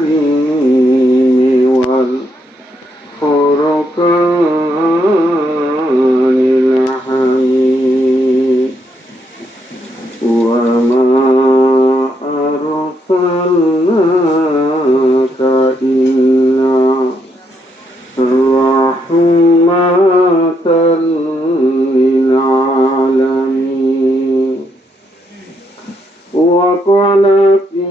الكريم والفرقان الحميد وما أرسلناك إلا رحمة للعالمين وقال في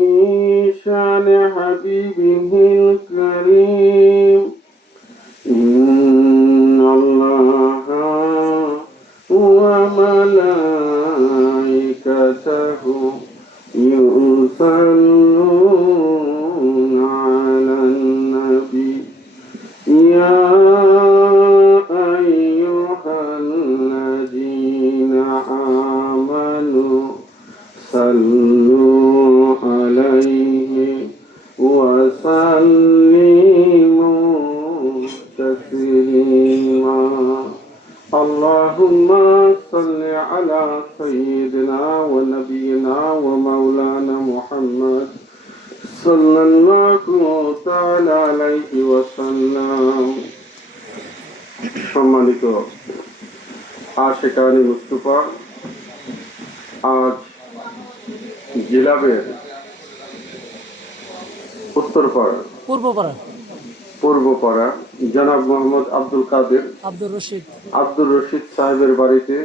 شان حبيبه الكريم إن الله وملائكته يصلون على النبي يا أيها الذين آمنوا صلوا عليه وسلموا تسليما اللهم صل على سيدنا ونبينا ومولانا محمد صلى الله تعالى عليه وسلم সম্মানিত আশিকানি মুস্তাফা আজ জিলাবের উত্তরপাড়া পূর্বপাড়া জনাব মোহাম্মদ আব্দুর রশিদ সাহেবের বাড়িতে,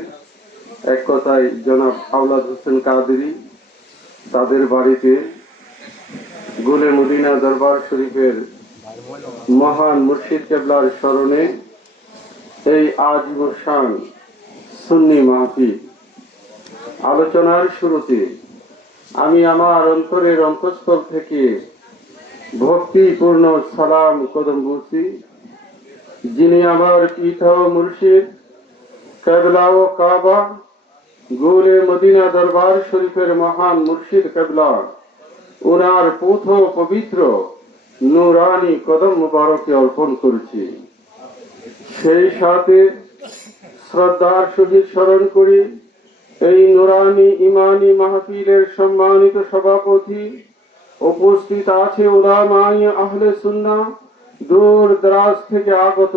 এক কথায় জনাব আওলাদ হোসেন কাদেরী, তাদের বাড়িতে গুলে মদিনা দরবার শরীফের মহান মুর্শিদ কেবলার স্মরণে এই আজীবন শান সুন্নি মাহফিল আলোচনার শুরুতে আমি আমার অন্তরের অন্তঃস্থল থেকে ভক্তিপূর্ণ সালাম কদম বলছি, যিনি আমার পিতা ও মুর্শিদ কেবলা ও কাবা গুলে মদিনা দরবার শরীফের মহান মুর্শিদ কেবলা, ওনার পুথ পবিত্র নুরানি কদম মুবারকে অর্পণ করছি। সেই সাথে শ্রদ্ধার সহিত স্মরণ করি এই নুরানি ইমানি মাহফিলের সম্মানিত সভাপতি, উপস্থিত আছে উলামায়ে আহলে সুন্নাহ, দূর দরাজ থেকে আগত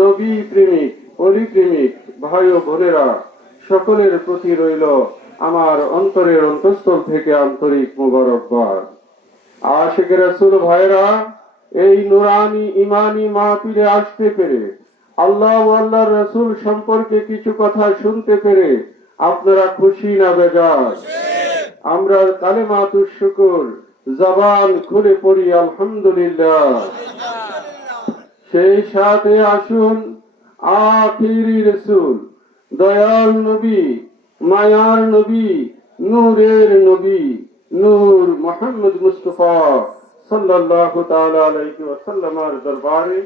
নবী প্রেমিক অলি প্রেমিক ভাই ও বোনেরা, সকলের প্রতি রইল আমার অন্তরের অন্তঃস্থল থেকে আন্তরিক মোবারকবাদ। আশিকে রাসূল ভাইরা, এই নুরানি ইমানি মাহফিলে আসতে পেরে, আল্লাহ ও আল্লাহর রাসূল সম্পর্কে কিছু কথা শুনতে পেরে আপনারা খুশি না বেজার? আমরা কালেমাতুশ শুকর জবান খুলে পড়ি আলহামদুলিল্লাহ। সেই সাথে আসুন আখিরি রাসূল, দয়াল নবী, মায়ার নবী, নূরের নবী, নূর মুহাম্মদ মুস্তাফা সাল্লাল্লাহু তাআলা আলাইহি ওয়াসাল্লামের দরবারে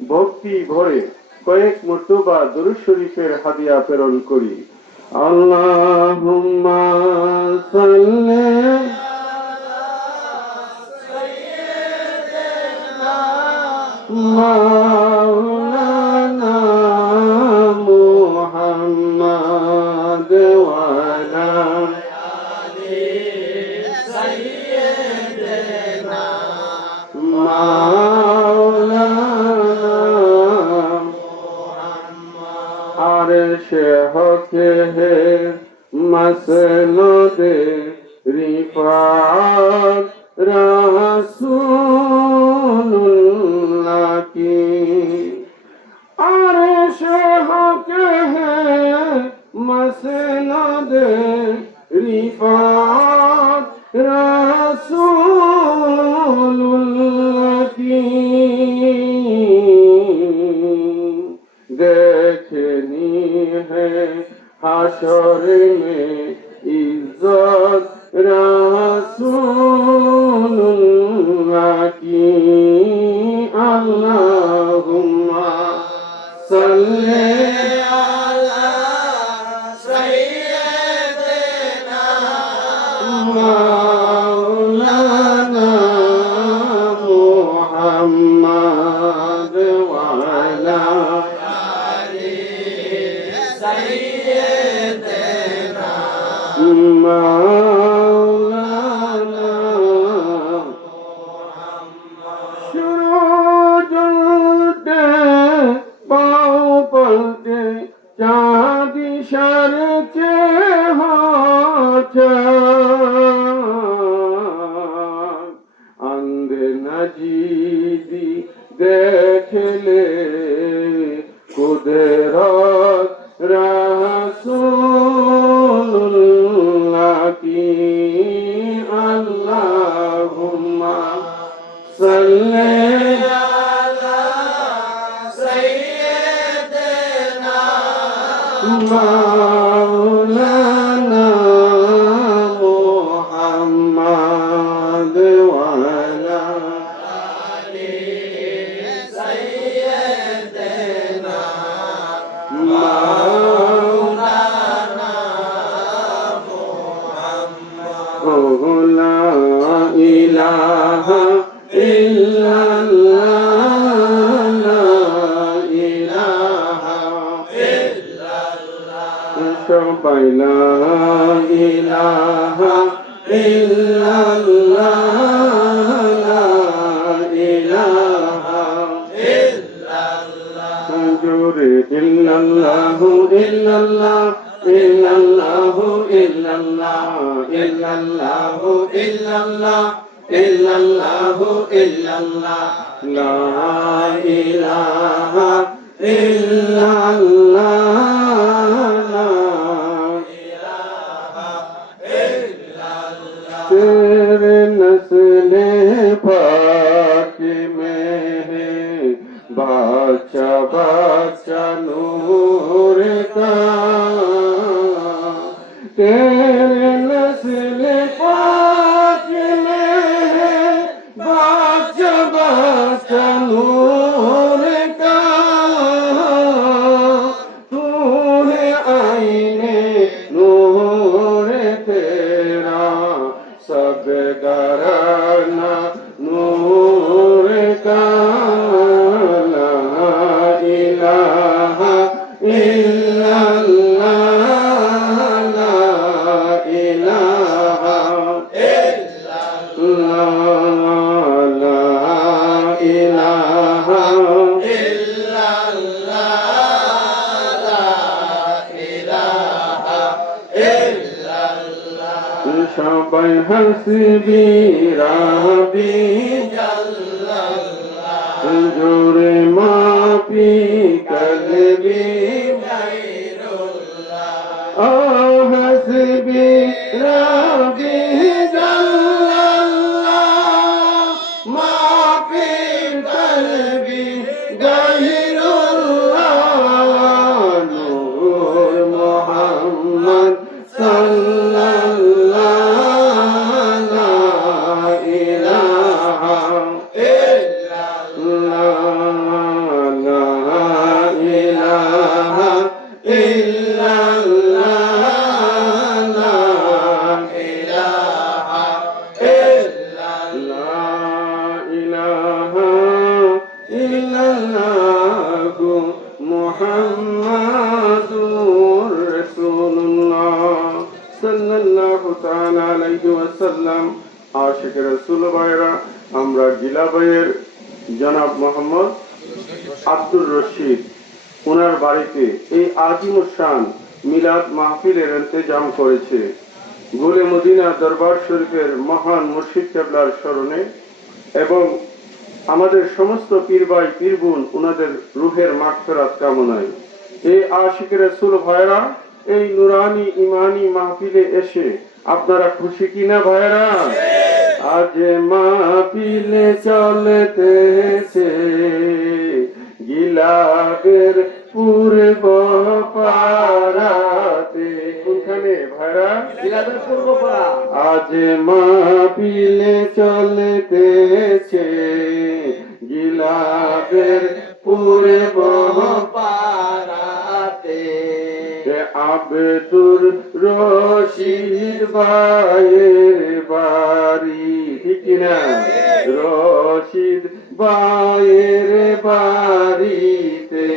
ভক্তি ভরে কয়েক মর্তবা দুরূদ শরীফের হাদিয়া প্রেরণ করি। আল্লাহুম্মা সাল্লি মাওলানা মুহাম্মদ ওয়া আলা আলি সাইয়্যিদিনা মাওলানা মুহাম্মদ আরশে হকে হে মসনদে রিফাত রাসূলুল্লাহ কি আরশে হকে হে মসনদে রিফাত রাসূলুল্লাহ কি देखनी है हाशर में इज्जत रसूलुल्लाह मजीदी देखले कुदरत रसूलुल्लाह की अल्लाहुम्मा सल्ले मौलाना मुहम्मद वाला मौलाना मुहम्मद ला इलाहा इल्लल्लाह ला इलाहा সবাই লা ইলাহা ইল্লাল্লাহ লা ইলাহা ইল্লাল্লাহ জোরে ইল্লাল্লাহু ইল্লাল্লাহ ইল্লাল্লাহু ইল্লাল্লাহ ইল্লাল্লাহু ইল্লাল্লাহ ইল্লাল্লাহু ইল্লাল্লাহ লা ইলাহা ইল্লাল্লাহ तेरे नस्ले पाक में है बादशाह बादशाह नूर का तेरे नस्ले पाक में है बादशाह बादशाह नूर का तू है आईने नूर तेरा सब घराना नूर का ला इलाहा इल्लल्लाह ला इलाहा इल्लल्लाह ला इलाहा সবাই হাসবি রাবি জাল্লাল্লাহ জোরে মাপি কলবি গায়রুল্লাহ ও হাসবি রাবি জাল্লাল্লাহ মাপি কলবি গায়রুল্লাহ নূর মুহাম্মদ সাল্লাল্লাহু মুহাম্মাদুর রাসূলুল্লাহ সাল্লাল্লাহু তাআলা আলাইহি ওয়াসাল্লাম। আশিক রাসূল ভাইরা, আমরা জিলা ভাইয়ের জনাব মোহাম্মদ আব্দুর রশিদ ওনার বাড়িতে এই আজিমুশান মিলাদ মাহফিলের ইন্তজাম করেছে। গোলে মদিনা দরবার শরীফের মহান মুর্শিদ কেবলার স্মরণে এবং আমাদের সমস্ত পীর ভাই পীর বোন ওনাদের রুহের মাগফিরাত কামনায় এই আশিক রাসূল ভাইরা এই নুরানি ইমানি মাহফিলে এসে আপনারা খুশি কিনা ভাইরা? আজ মাহফিলে চলতেছে গিলাপের পূর্ব পাড়াতে। কোনখানে ভাইরা? গিলাপের পূর্ব পাড়া। আজ মাহফিলে চলতেছে গিলাপের পূর্ব পাড়াতে। আব্দুর রশিদ ভাইয়ের বাড়ি, ঠিক না? রশিদ ভাইয়ের বাড়িতে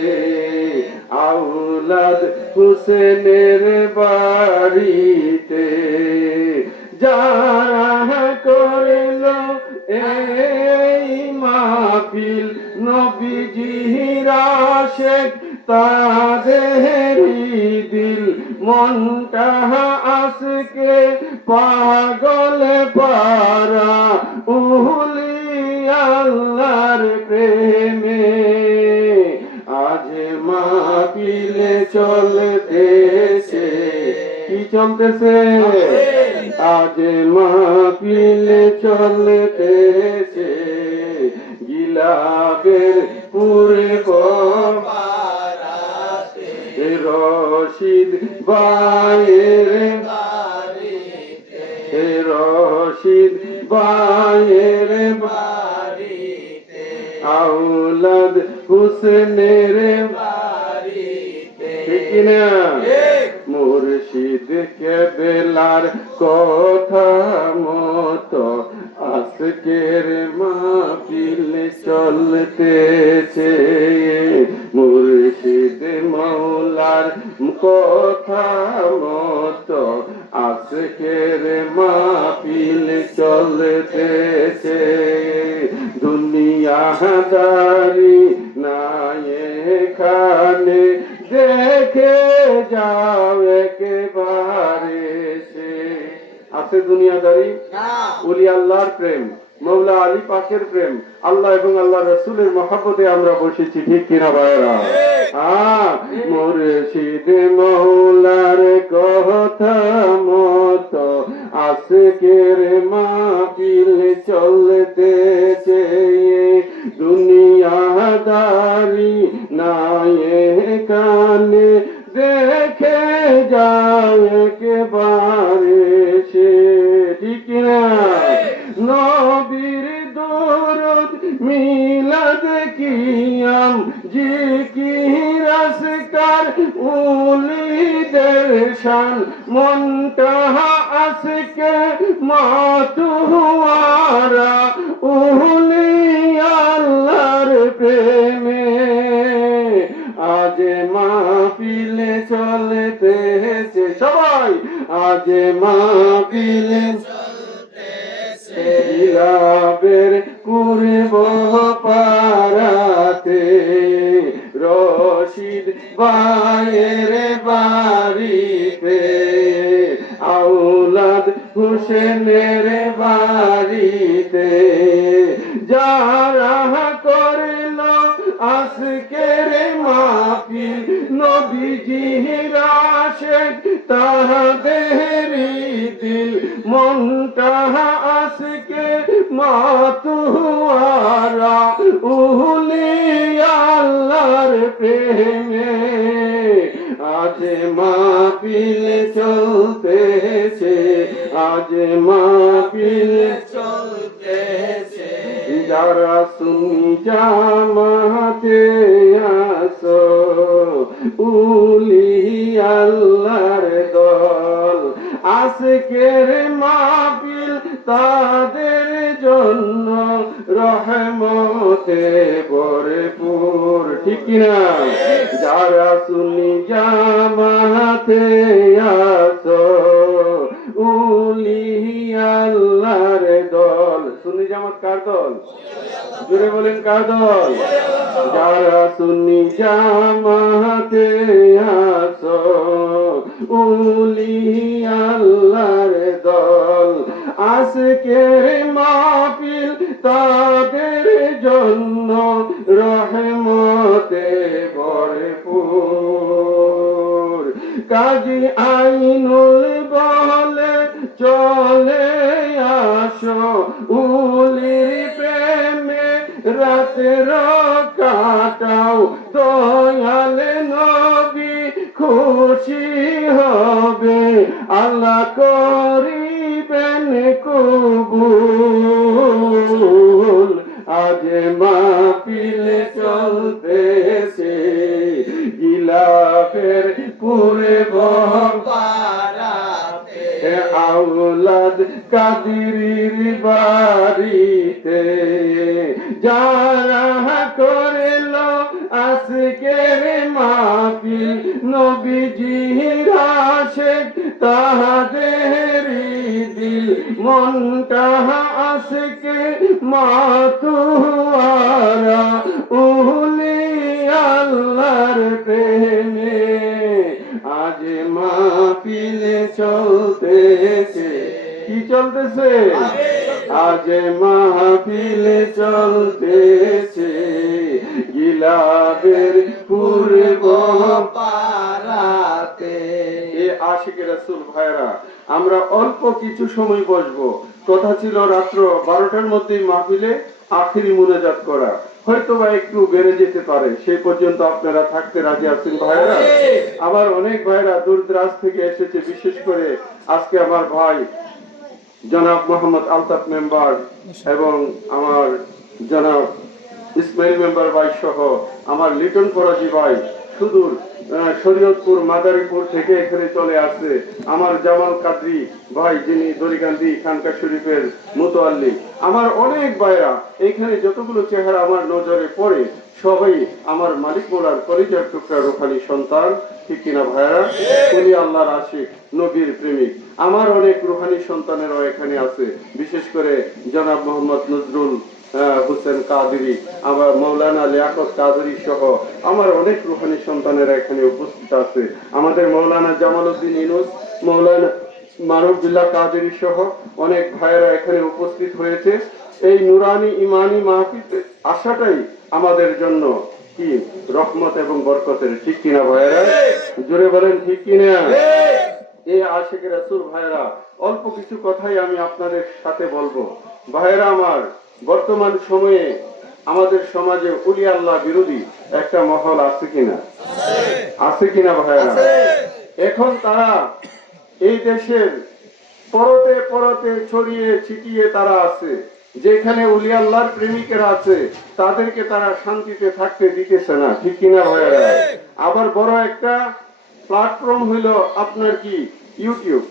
আউলাদ হুসেনের বাড়িতে যারা করল এই মাহফিল নবীজির আশিক তাদেরই দিল মনটা আজকে পাগল পারা উলিয়ার চলতেছে? আজ মাহফিল চলতেছে গিলাপের পূর্ব পাড়াতে, রশিদ ভাইয়ের বাড়িতে, রশিদ ভাইয়ের বাড়িতে, আওলাদ হুসেনের বাড়িতে, ঠিক না? মুর্শিদ কেবলার কথা মতো আজকের মাহফিল চলতেছে। মুর্শিদ মৌলার কথা মতো আজকের মাহফিল চলতেছে। দুনিয়াদারি নাই এখানে, দেখে যাও একেবারে সে। আছে দুনিয়াদারি? ওলি আল্লাহর প্রেম, মৌলা আলী পাকের প্রেম, আল্লাহ এবং আল্লাহ রসুলের মহব্বতে আমরা বসেছি, ঠিক কিনা ভাইরা? মুর্শিদ মৌলার কথা মতো আজকের মাহফিল চলতেছে। দুনিয়াদারি নাই এখানে, দেখে যাও একেবারে সে, ঠিক না? নবীর দরুদ মিলাদ কিয়াম জিকির আসকার উলিদের শান, মুনতাহা আজকে মাতুয়ারা উলি আল্লাহর প্রেমে। আজ মাহফিল চলতেছে, সবাই আজ মাহফিল চলতেছে গিলাপের পূর্ব পাড়াতে, রশিদ ভাইয়ের বাড়িতে, আওলাদ হুসেনের বাড়িতে, যারা করল আজকের মাহফিল নবীজির আশিক তাহাদেরই দিল, মনটা আজকে মাতুয়ারা উলি আল্লাহর প্রেমে। আজ মাহফিল চলতেছে, আজ মাহফিল চলতেছে, যারা সুন্নি জামাতে আসো উলি আল্লাহর দল, আজকের মাহফিল তাদের জন্য রহমতে ভরপুর, ঠিক কিনা? যারা সুন্নি জামাতে আসো উলি আল্লাহর দল। সুন্নি জামাত কার দল? জোরে বলেন, কার দল? যারা সুন্নি জামাতে আসো উলি আল্লাহর দল, আজকের মাহফিল তাদের জন্য রহমতে ভরপুর। কাজী আইনুল বলে চলে আসো উলির প্রেমে, রাতের কাটাও দয়াল নবী খুশি হবে, আল্লাহ করিবেন কবুল। আজ মাহফিল চলতেছে গিলাপের পূর্ব পাড়াতে, আওলাদ কাদিরির বাড়িতে, যারা করল আজকের মাহফিল নবীজির আশিক তাহাদেরই দিল, মনটা আজকে মাতুয়ারা উলি আল্লাহর প্রেমে। আজ মাহফিল চলতেছে, কি চলতেছে? আজ মাহফিল চলতেছে গিলাপের পূর্ব পাড়াতে। এ আশিক রাসূল রাসূল ভাইরা, আমরা অল্প কিছু সময় বসবো। কথা ছিল রাত্র 12টার মধ্যেই মাহফিলে আখিরি মুনাজাত করা, হয়তো বা একটু বেড়ে যেতে পারে, সেই পর্যন্ত আপনারা থাকতে রাজি আছেন ভাইরা? আবার অনেক ভাইরা দূর দরাজ থেকে এসেছে, বিশেষ করে আজকে আমার ভাই জনাব মোহাম্মদ আলতাফ মেম্বার এবং আমার জনাব ইসমাইল মেম্বার ভাই সহ আমার লিটন ফরাজি ভাই সুদূর শরীয়তপুর মাদারীপুর থেকে এখানে চলে আসছে। আমার জামাল কাদরি ভাই, যিনি দরিগান্ধী খানকা শরীফের মুতোয়াল্লি, আমার অনেক ভাইরা এখানে, যতগুলো চেহারা আমার নজরে পড়ে সবাই আমার মালিক মোলার কলিজার টুকরা রূপালী সন্তান, ঠিক কিনা ভাইরা? উনি আল্লাহর আশিক, নবীর প্রেমিক। আমার অনেক রুহানি সন্তানেরাও এখানে আছে, বিশেষ করে জনাব মোহাম্মদ নজরুল হোসেন কাদেরী, আমার মৌলানা লিয়াকত কাদেরী সহ আমার অনেক রুহানি সন্তানেরা এখানে উপস্থিত আছে। আমাদের মৌলানা জামাল উদ্দিন ইউনুস, মৌলানা মারুফুল্লাহ কাদেরী সহ অনেক ভাইয়েরা এখানে উপস্থিত হয়েছে। এই নুরানি ইমানি মাহফিলে আসাটাই আমাদের জন্য কি রহমত এবং বরকতের, ঠিক কিনা ভাইয়েরা? জোরে বলেন ঠিক কিনা? এই আশিক রাসূল ভাইয়েরা, অল্প কিছু কথাই আমি আপনাদের সাথে বলবো। ভাইয়েরা আমার, বর্তমান সময়ে আমাদের সমাজে উলি আল্লাহ বিরোধী একটা মহল আছে কিনা? আছে কিনা ভাইয়েরা? এখন তারা এই দেশের পরতে পরতে ছড়িয়ে ছিটিয়ে তারা আছে। যেখানে উলি আল্লাহর প্রেমিকেরা আছে তাদেরকে তারা শান্তিতে থাকতে দিতেছে না, ঠিক কিনা ভাইয়েরা? আবার বড় একটা প্ল্যাটফর্ম হইলো আপনার কি ইউটিউব,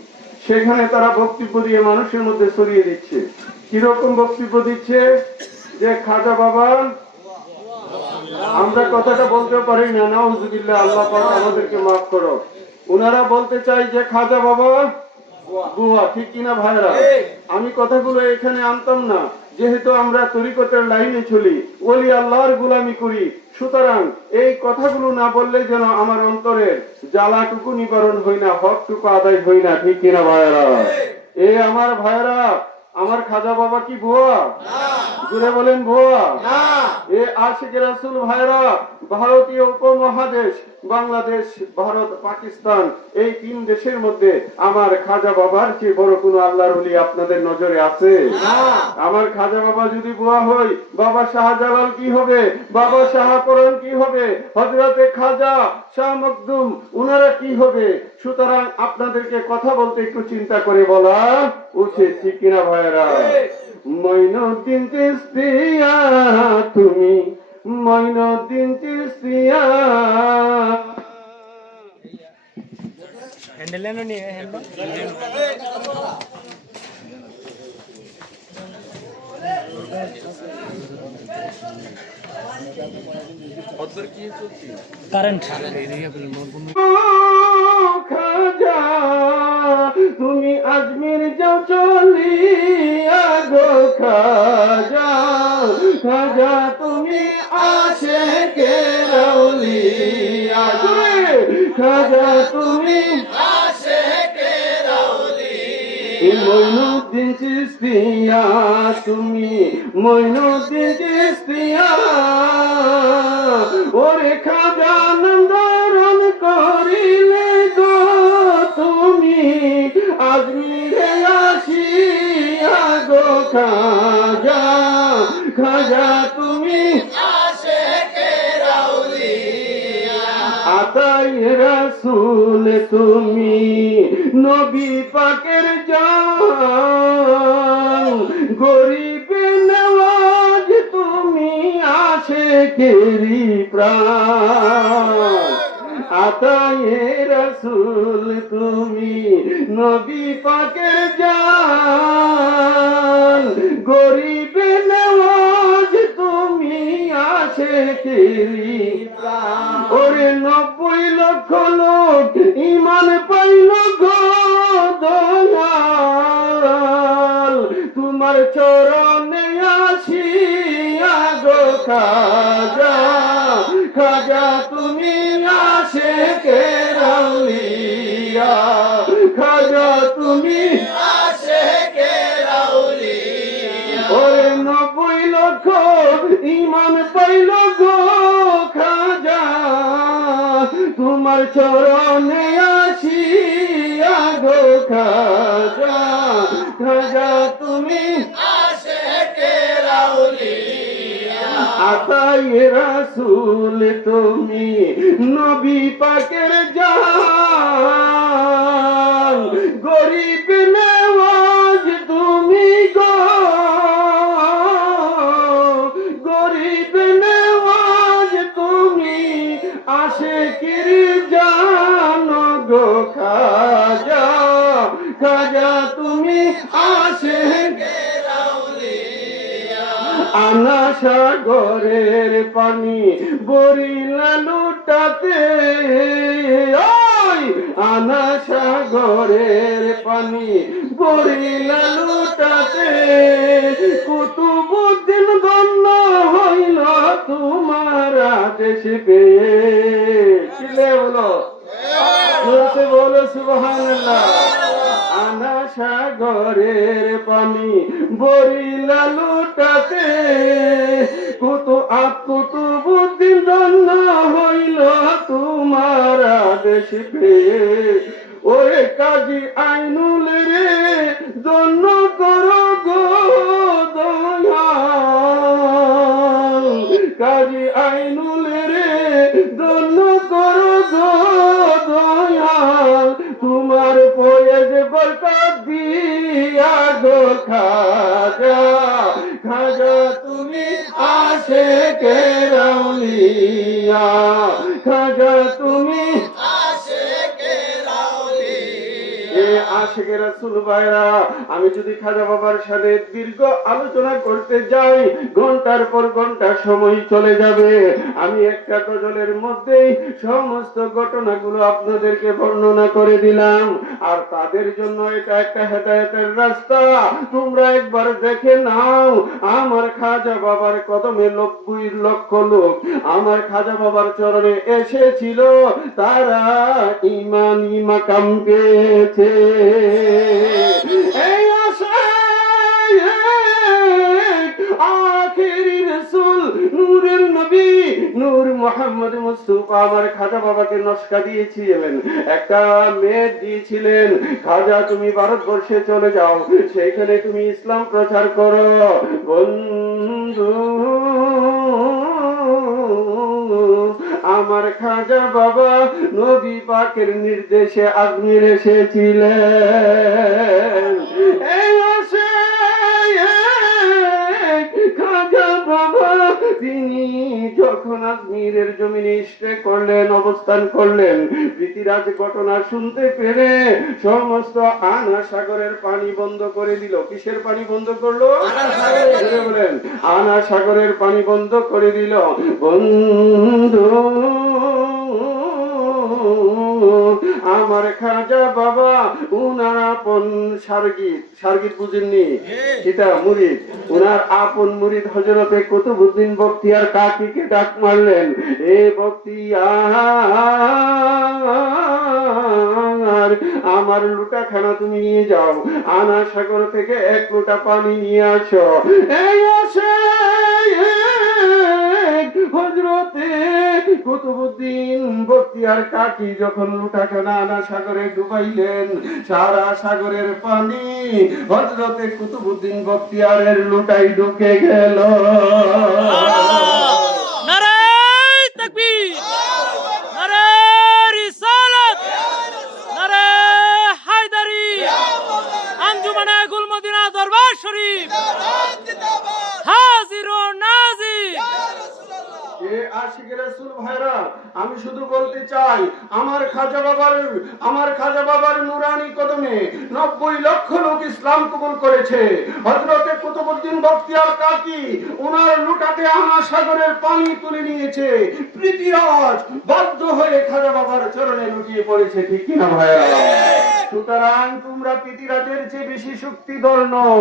সেখানে তারা বক্তব্য দিয়ে মানুষের মধ্যে ছড়িয়ে দিচ্ছে। কিরকম বক্তব্য দিচ্ছে? যে খাজা বাবা, আমরা কথাটা বলতে পারি না, নাউজুবিল্লাহ, আল্লাহ পাক আমাদেরকে মাফ করো। ওনারা বলতে চাই যে খাজা বাবা বুয়া, ঠিক কিনা ভাইরা? আমি কথাগুলো এখানে আনতাম না, যেহেতু আমরা তরিকতের লাইনে চলি, ওলি আল্লাহর গোলামি করি, সুতরাং এই কথাগুলো না বললে যেন আমার অন্তরের জ্বালাটুকু নিবারণ হই না, হকটুকু আদায় হই না, ঠিক কিনা ভাইরা? এই আমার ভাইরা, আমার খাজা বাবা কি ভুয়া? জুড়ে বলেন ভুয়া? এ আশিক রাসূল ভাইরা, ভারতীয় উপমহাদেশ, বাংলাদেশ, ভারত, পাকিস্তান, এই 3 দেশের মধ্যে আমার খাজা বাবার চেয়ে বড় কোন আল্লাহর ওলি আপনাদের নজরে আছে? আমার খাজা বাবা যদি ভুয়া হয়, বাবা শাহজালাল কি হবে? বাবা শাহপরান কি হবে? হযরতে খাজা শাহ মখদুম উনারা কি হবে? সুতরাং আপনাদেরকে কথা বলতে একটু চিন্তা করে বলা উচিত, ঠিক কিনা ভাইরা? মঈনুদ্দিন চিশতিয়া তুমি, মঈনুদ্দিন চিশতিয়া। হ্যান্ডেল এনো নিয়ে হ্যান্ডেল কারেন্ট খাজা তুমি আজমির যাও চলিয়া গো খাজা, খাজা তুমি আশিকে রাউলিয়া, খাজা তুমি আশিকে রাউলিয়া। মঈনুদ্দিন চিশতিয়া তুমি, মঈনুদ্দিন চিশতিয়া, ওরে খাজা নন্দরন করিলে গো তুমি আজমিরে আসিয়া গো খাজা, খাজা তুমি আশিকে রাউলিয়া। আতাই রাসূল তুমি নবী পাকের জান, গরিব নওয়াজ তুমি আশিকেরি প্রাণ। আতাই রাসূল তুমি নবী পাকের জান, গরিব নওয়াজ তুমি আশিকেরি প্রাণ। ওরে 90 লক্ষ লোক ঈমান পাইল গো দয়াল, তোমার চরণে আসিয়া গো খাজা, খাজা তুমি আশিকে রাউলিয়া, খাজা তুমি আশিকে রাউলিয়া। ওরে 90 লক্ষ ঈমান পাইল গো খাজা, তোমার চরণে আসিয়া গো খাজা, খাজা তুমি আশেকের আউলিয়া আতায়ে রাসূল তুমি নবী পাকের জান, গরিব নওয়াজ তুমি গো, গরিব নওয়াজ তুমি আশিকের জান গো খাজা, খাজা তুমি আশিকের আনা সাগরের পানি বরিলা লুটাতে, ওই আনা সাগরের পানি বরিলা লুটাতে, কুতুবুদ্দিন ধন্য হইল তোমার আদেশ পেয়ে। চিল্লে বলো, জোরসে বলো সুবহানাল্লাহ। আনা সাগরের পানি বরিলা লুটাতে, কুতুবুদ্দিন ধন্য হইল তোমার আদেশ পেয়ে। ওরে কাজী আইনুল রে ধন্য করো গো দয়াল, কাজী আইনুল রে ধন্য করো গো দয়াল, তোমার ফয়েজ বরকত দিয়া গো খাজা, খাজা তুমি আশিকের আউলিয়া, খাজা তুমি আশিকের রাসূল ভাইরা। আমি যদি খাজা বাবার সাথে দীর্ঘ আলোচনা করতে যাই ঘন্টার পর ঘন্টা সময় চলে যাবে। আমি একটা গজলের মধ্যেই সমস্ত ঘটনাগুলো আপনাদেরকে বর্ণনা করে দিলাম। আর তাদের জন্য এটা একটা হেদায়েতের রাস্তা। তোমরা একবার দেখে নাও, আমার খাজা বাবার কদমে 90 লক্ষ লোক আমার খাজা বাবার চরণে এসেছিল, তারা ঈমানি মাকাম পেয়েছে। এই আশায় আখেরি রাসূল নূরের নবী নূর মুহাম্মদ মুস্তাফা আমার খাজা বাবাকে নস্কা দিয়েছিলেন, একটা মেয়ে দিয়েছিলেন, খাজা তুমি ভারতবর্ষে চলে যাও, সেখানে তুমি ইসলাম প্রচার করো। বন্ধু আমার খাজা বাবা নবী পাকের নির্দেশে আজমির এসেছিলেন। এই আসে খাজা বাবা তিনি যখন আজমিরের জমিনে স্টে করলেন, অবস্থান করলেন, পৃথিরাজ ঘটনা শুনতে পেরে সমস্ত আনা সাগরের পানি বন্ধ করে দিল। কিসের পানি বন্ধ করলো? বলেন, আনা সাগরের পানি বন্ধ করে দিল। বন্ধু আমার খাজা বাবা উনার আপন সার্গিত, সার্গিত বুঝেননি সেটা মুরিদ, উনার আপন মুরিদ হযরতে কুতুবউদ্দিন বখতিয়ার কাকীকে ডাক মারলেন, এ বখতিয়ার আমার লুটাখানা তুমি নিয়ে যাও, আনা সাগর থেকে 1 লোটা পানি নিয়ে আসো। এই আসে হযরতে কুতুবউদ্দিন বখতিয়ার কাকী যখন লুটাখানা আনা সাগরে ডুবাইলেন, সারা সাগরের পানি হযরতে কুতুবউদ্দিন বখতিয়ারের লুটাই ঢুকে গেল। নারায়ে তাকবীর, নারায়ে রিসালাত, নারায়ে হায়দারি, আঞ্জুমানে গুল মদিনা দরবার শরীফ হাজির ও নাজির। আশিকের রাসূল ভাইরা, আমি শুধু বলতে চাই আমার খাজা বাবার নুরানি কদমে 90 লক্ষ লোক ইসলাম কবুল করেছে। হযরতে কুতুবউদ্দিন বখতিয়ার কাকী ওনার লুটাতে আনা সাগরের পানি তুলে নিয়েছে। পৃথিরাজ বাধ্য হয়ে খাজা বাবার চরণে লুটিয়ে পড়েছে, ঠিক কিনা ভাইরা? সুতরাং তোমরা পৃথিরাজের চেয়ে বেশি শক্তিধর নও,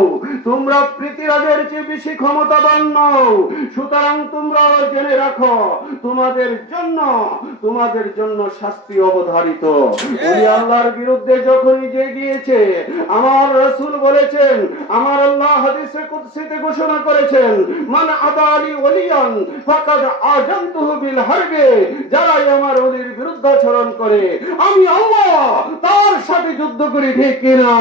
তোমরা পৃথিরাজের চেয়ে বেশি ক্ষমতাবান নও। সুতরাং তোমরা জেনে রাখো, তোমাদের জন্য শাস্তি অবধারিত। ওই আল্লাহর বিরুদ্ধে যখনই যে গিয়েছে, আমার রাসূল বলেছেন, আমার আল্লাহ হাদিসে কুদসিতে ঘোষণা করেছেন, মান আদালি ওলিয়ান ফাকাদ আযানতুহু বিল হারবে, যারা আমার ওলির বিরুদ্ধাচরণ করে আমি আল্লাহ তার সাথে যুদ্ধ করি, ঠিক কিনা?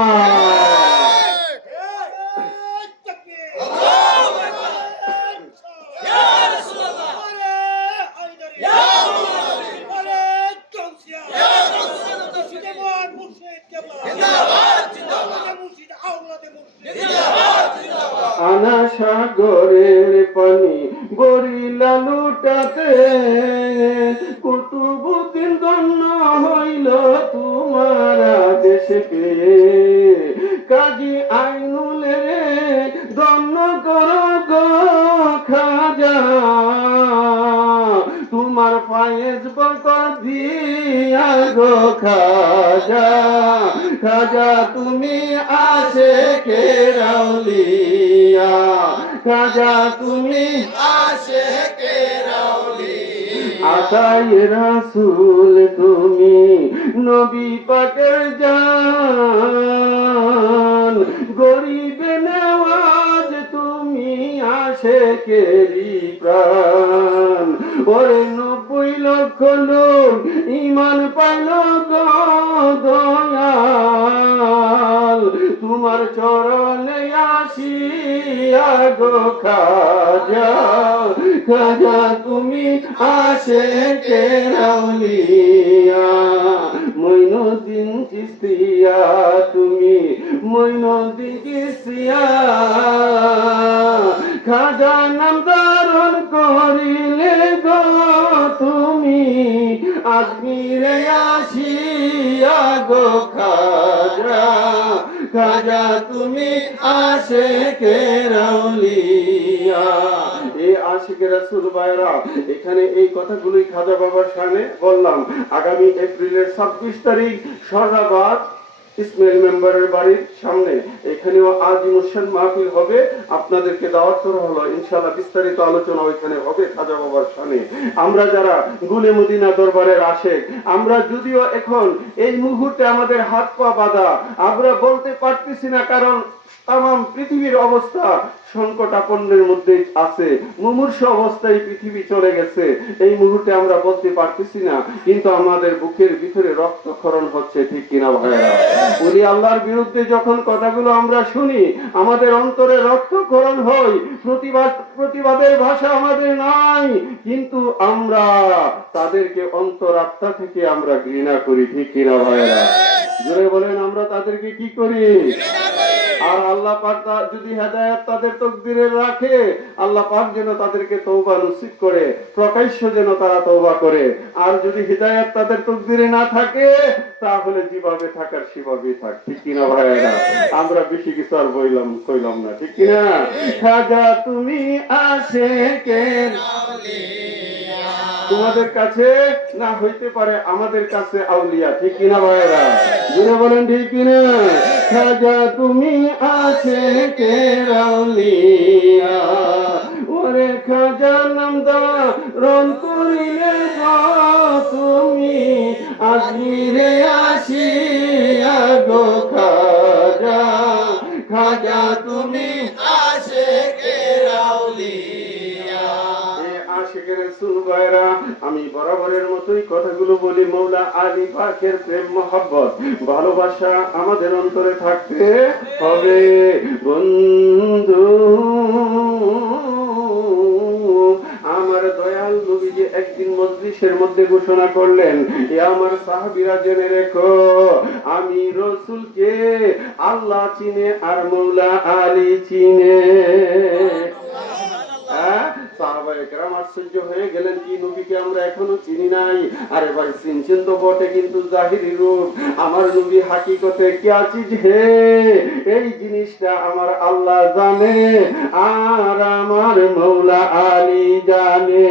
আনা সাগরের পানি বরিলা লুটাতে, কুতুবুদ্দিন ধন্য হইল তোমার দেশে পেয়ে। কাজী আইনুলে ধন্য করো গো খাজা, তোমার ফায়েজ বরকত দিয়া গো খাজা। খাজা তুমি আশেকে রাউলিয়া, খাজা তুমি আশেকে রাউলিয়া। আতায়ে রাসূল তুমি নবী পাকের জান, গরিবে নেওয়াজ তুমি আশেকেরি প্রাণ। ওরে 90 লক্ষ লোক ঈমান পাইল গো দয়াল, তোমার চরণে আসিয়া গো খাজা। খাজা তুমি আশেকে রাউলিয়া। মঈনুদ্দিন চিশতিয়া তুমি মঈনুদ্দিন চিশতিয়া, খাজা নাম ধারণ করিলে গো তুমি আজমিরে আসিয়া গো খাজা। খাজা তুমি আশেকে রাউলিয়া। এই আশিকে রাসূল ভাইরা, এখানে এই কথাগুলোই খাজা বাবার সামনে বললাম। আগামী এপ্রিলের 26 তারিখ সরাবাদ ইসমাইল মেম্বারের বাড়ির সামনে এখানেও আজিমুসান মাহফিল হবে। আপনাদেরকে দাওয়াত করা হলো, ইনশাআল্লাহ বিস্তারিত আলোচনা ওইখানে হবে খাজা বাবার সামনে। আমরা যারা গুলে মদিনা দরবারের আশেক, আমরা যদিও এখন এই মুহূর্তে আমাদের হাত পা বাঁধা, আমরা বলতে পারতেছি না, কারণ তাম পৃথিবীর অবস্থা সংকটাপন্নের মধ্যে আছে, মুমূর্ষু অবস্থায় পৃথিবী চলে গেছে। এই মুহূর্তে আমরা বলতে পারতেছি না, কিন্তু আমাদের বুকের ভিতরে রক্তক্ষরণ হচ্ছে, ঠিক কিনা ভাইরা? ওলি আল্লাহর বিরুদ্ধে যখন কথাগুলো আমরা শুনি, আমাদের অন্তরে রক্তক্ষরণ হয়। প্রতিবাদের ভাষা আমাদের নাই, কিন্তু আমরা তাদেরকে অন্তরাত্মা থেকে আমরা ঘৃণা করি, ঠিক কিনা ভাইরা? জোরে বলেন, আমরা তাদেরকে কি করি? আর আল্লাহ পাক যদি হেদায়েত তাদের তকদিরে রাখে, আল্লাহ পাক যেন তাদেরকে তওবা নসিব করে, প্রকাশ্য যেন তারা তওবা করে। আর যদি হিদায়াত তাদের তকদিরে না থাকে, তাহলে যেভাবে থাকার সেভাবেই থাক, ঠিক কিনা ভাইরা? আমরা বেশি কিছু আর কইলাম না, ঠিক কিনা? খাজা তুমি আশেকে রাউলিয়া, তোমাদের কাছে না হইতে পারে, আমাদের কাছে আউলিয়া, ঠিক কিনা ভাইরা? জোরে বলেন, ঠিক কিনা? খাজা তুমি আশেকে রাউলিয়া, ওরে খাজা নাম ধারণ করিলে গো তুমি আজমিরে আসিয়া গো খাজা। খাজা তুমি আশেকে রাউলিয়া। আশেকে রাসূল ভাইরা, আমি বরাবরের মতোই কথাগুলো বলি। মৌলা আলী পাকের প্রেম মহব্বত ভালোবাসা আমাদের অন্তরে থাকতে হবে। বন্ধু আমার দয়াল নবীজি একদিন মজলিসের মধ্যে ঘোষণা করলেন, এ আমার সাহাবীরা জেনে রেখো, আমি রাসূলকে আল্লাহ চিনে আর মৌলা আলী চিনে। সাহাবায়ে কেরাম আশ্চর্য হয়ে গেলেন, কি নবীকে আমরা এখনো চিনি নাই? আরে ভাই, চিনছেন তো বটে, কিন্তু জাহিরি রূপ। আমার নবী হাকিকতে কিয়া চিজ হে, এই জিনিসটা আমার আল্লাহ জানে আর আমার মৌলা আলী জানে।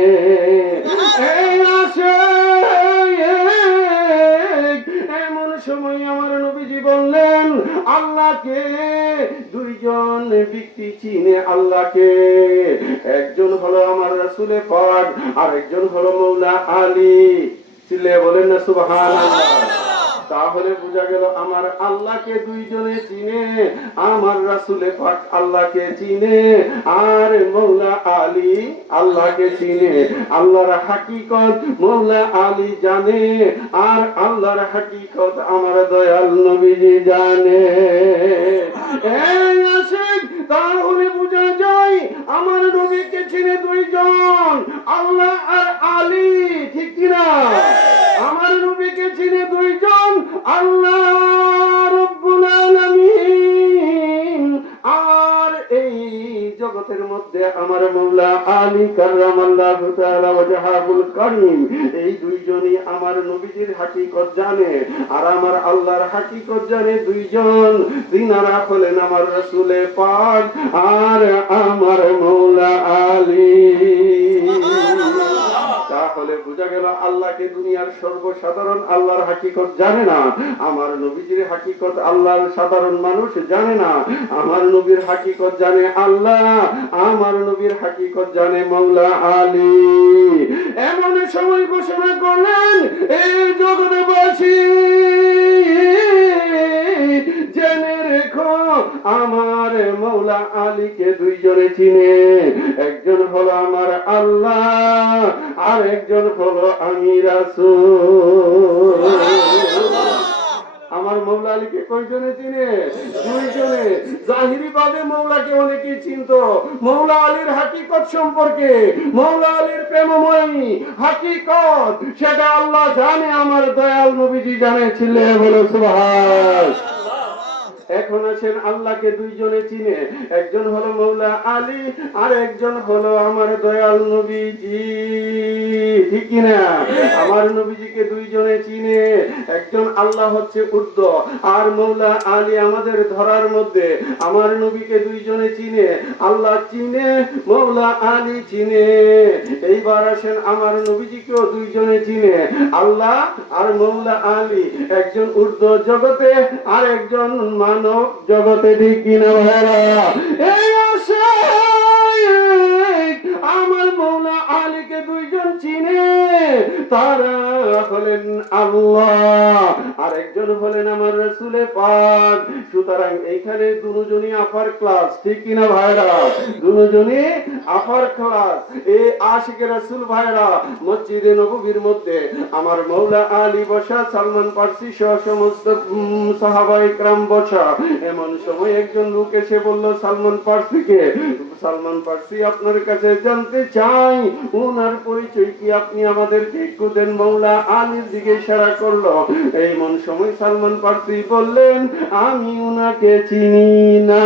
এই আসে এমন সময় আমার নবীজি বললেন, আল্লাহকে দুইজন ব্যক্তি চিনে আল্লাহকে, একজন হলো আমার রাসূলে পাক, আর একজন হলো মৌলা আলী। চিল্লায়ে বলেন না সুবহানাল্লাহ। তাহলে বোঝা গেল আমার আল্লাহকে দুইজনে চিনে, আমার রাসূলে পাক আল্লাহকে চিনে, আর মৌলা আলী আল্লাহকে চিনে। আল্লাহর হাকিকত মৌলা আলী জানে, আর আল্লাহর হাকিকত আমার দয়াল নবীজি জানে। এই আশিক, তাহলে বোঝা যায় আমার নবীকে চিনে দুইজন, আল্লাহ আর আলী, ঠিক কিনা? আমার নবীকে চিনে দুইজন, আল্লাহ রাব্বুল আলামিন, আর এই জগতের মধ্যে আমার মৌলা আলী কাররামাল্লাহু তাআলা ওয়াজহাহুল কারীম, এই দুইজনই আমার নবীজির হাকিকত জানে, আর আমার আল্লাহর হাকিকত জানে দুইজন, তিনারা হলেন আমার রাসূলে পাক আর আমার মৌলা আলী। তাহলে বোঝা গেল আল্লাহকে দুনিয়ার সর্বসাধারণ আল্লাহর হাকিকত জানে না, আমার নবীজির হাকিকত আল্লাহর সাধারণ মানুষ জানে না। আমার নবীর হাকিকত জানে আল্লাহ, আমার নবীর হাকিকত জানে মৌলা আলী। এমন সময় ঘোষণা করলেন, এই জগৎবাসী জেনে রেখো আমার মৌলা আলীকে দুইজনে চিনে, একজন হলো আমার আল্লাহ, আর একজন হলো আমি রাসূল। আমার মৌলা আলীকে কয়জনে চিনে? দুইজনে। জাহিরি ভাবে মৌলাকে অনেকেই চিনত, মৌলা আলীর হাকিকত সম্পর্কে, মৌলা আলীর প্রেমময়ী হাকিকত, সেটা আল্লাহ জানে, আমার দয়াল নবীজি জানেছিলেন। বলো সুবহান। এখন আছেন আল্লাহকে দুইজনে চিনে, একজন হলো মৌলা আলী, আর একজন হলো আমার দয়াল নবীজি, ঠিক কিনা? আমার নবীজিকে দুইজনে চিনে, একজন আল্লাহ হচ্ছে উর্ধ্ব, আর মৌলা আলী আমাদের ধরার মধ্যে। আমার নবীকে দুইজনে চিনে, আল্লাহ চিনে, মৌলা আলী চিনে। এইবার আসেন আমার নবীজিকেও দুইজনে চিনে, আল্লাহ আর মৌলা আলী, একজন উর্ধ্ব জগতে আর একজন মানব জগতে, ঠিক কিনা ভাইরা? এই আসে আমার মৌলা আলীকে দুইজন চিনে, তারা হলেন আল্লাহ, আর একজন হলেন আমার রাসূলে পাক। সুতরাং এইখানে দুজনই আপার ক্লাস, ঠিক কিনা ভাইরা? দুজনই আপার ক্লাস। এই আশিকে রাসূল ভাইরা মসজিদে নববীর মধ্যে আমার মৌলা আলী বসা, সালমান ফার্সি সহ সমস্ত সাহাবায়ে কেরাম বসা। এমন সময় একজন লোক এসে বলল সালমান ফার্সিকে, সালমান ফার্সি আপনার কাছে জানতে চাই ওনার পরিচয় কি, আপনি আমাদেরকে একটু দেন। মৌলা আলীর দিকে ইশারা করলো। এমন সময় সালমান ফার্সি বললেন, আমি ওনাকে চিনি না।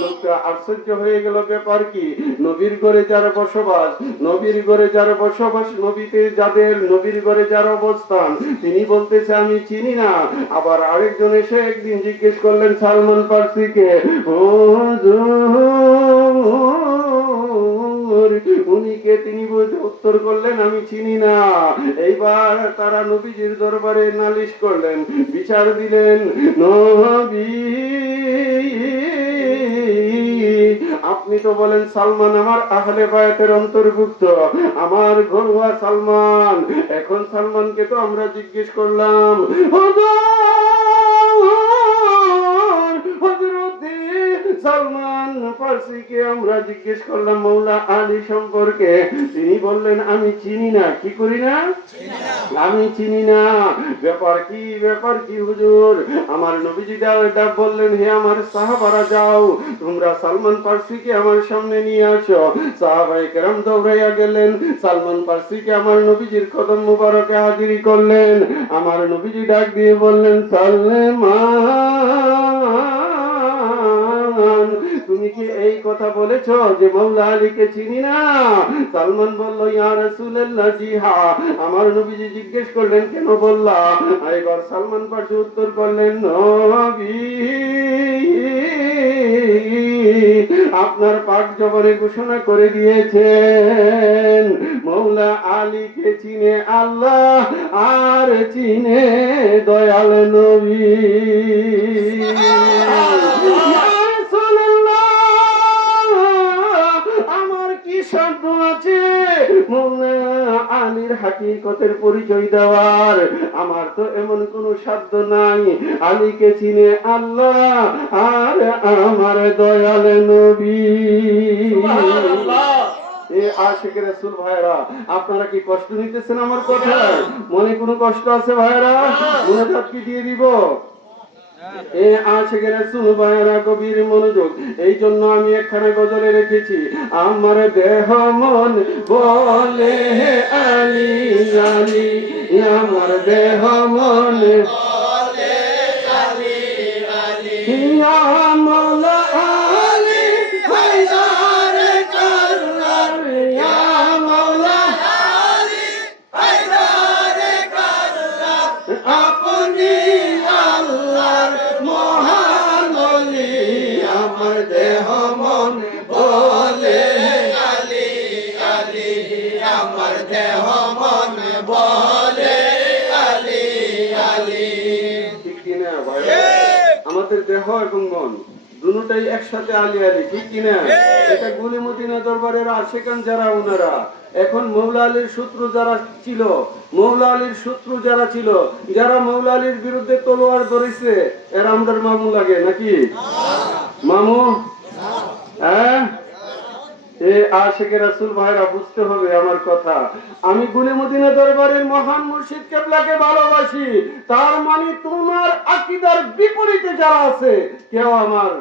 লোকটা আশ্চর্য হয়ে গেল, ব্যাপার কি? নবীর ঘরে যার বসবাস, নবীর ঘরে যার বসবাস, নবীতে যাদের নবীর ঘরে যার অবস্থান, তিনি বলতেছে আমি চিনি না। আবার আরেকজন এসে একদিন জিজ্ঞেস করলেন সালমান ফার্সিকে, উনিকে, তিনি উত্তর করলেন আমি চিনি না। এইবার তারা নবীজির দরবারে নালিশ করলেন, বিচার দিলেন, নবী আপনি তো বলেন সালমান আমার আহলে বায়াতের অন্তর্ভুক্ত, আমার ঘরোয়া সালমান। এখন সালমানকে তো আমরা জিজ্ঞেস করলাম, সালমান ফার্সিকে আমরা জিজ্ঞেস করলাম মৌলা আলী সম্পর্কে, তিনি বললেন আমি চিনি না। কি করি না? আমি চিনি না। ব্যাপার কি? ব্যাপার কি হুজুর? আমার নবীজি ডাক বললেন, হে আমার সাহাবারা, যাও তোমরা সালমান ফার্সিকে আমার সামনে নিয়ে আসো। সাহাবায়ে কেরাম দৌড়াইয়া গেলেন, সালমান ফার্সিকে আমার নবীজির কদম মুবারকে হাজিরি করলেন। আমার নবীজি ডাক দিয়ে বললেন, সালমান তুমি কি এই কথা বলেছ যে মৌলা আলীকে চিনি না? সালমান বলল, ইয়া রাসূলুল্লাহ, জি হ্যাঁ। আমার নবীজি জিজ্ঞেস করলেন, কেন বললা? এবার সালমান ফার্সি উত্তর করলেন, নবী আপনার পাক জবরে ঘোষণা করে দিয়েছেন মৌলা আলীকে চিনে আল্লাহ, আর চিনে দয়াল নবী। আমার কি সাধ্য আছে মৌলা আলীর হাকিকতের পরিচয় দেওয়ার। আমার তো এমন কোনো সাধ্য নাই, আলীকে চিনে আল্লাহ আর আমার দয়াল নবী। আশিক রাসূল ভাইরা, আপনারা কি কষ্ট নিতেছেন আমার কথায়? মনে কোনো কষ্ট আছে ভাইরা? মনোযোগ কি দিয়ে দিব? আশিক রাসূল ভাইরা গভীর মনোযোগ। এই জন্য আমি একখানা গজলে রেখেছি, আমার দেহ মন বলে আলী আলী, আমার দেহ মন বলে আলী আলী, ইয়া মওলা আলী হায়দার কাররার, ইয়া মওলা আলী হায়দার কাররার, আপনি আল্লাহর মহান ওলি, আমার দেহ মন বলে আলী আলী, আমার দেহ মন বলে আলী আলী। ঠিক কিনা ভাই? আমাদের দেহ এবং মন দুটোটাই একসাথে আলী আলী, ঠিক কিনা? এটা গুলি মদিনা দরবারের আশিকান যারা, ওনারা এখন মৌলা আলীর শত্রু যারা ছিল, মৌলা আলীর শত্রু যারা ছিল, যারা মৌলা আলীর বিরুদ্ধে তলোয়ার ধরেছে, এরা আমাদের মামু লাগে নাকি? মামু? হ্যাঁ, আশিক রাসূল ভাইরা বুঝতে হবে আমার কথা। আমি গুলি মদিনা দরবারের মহান মুর্শিদ কেবলাকে ভালোবাসি, তার মানে তোমার আকীদার বিপরীতে যারা আছে কেউ আমার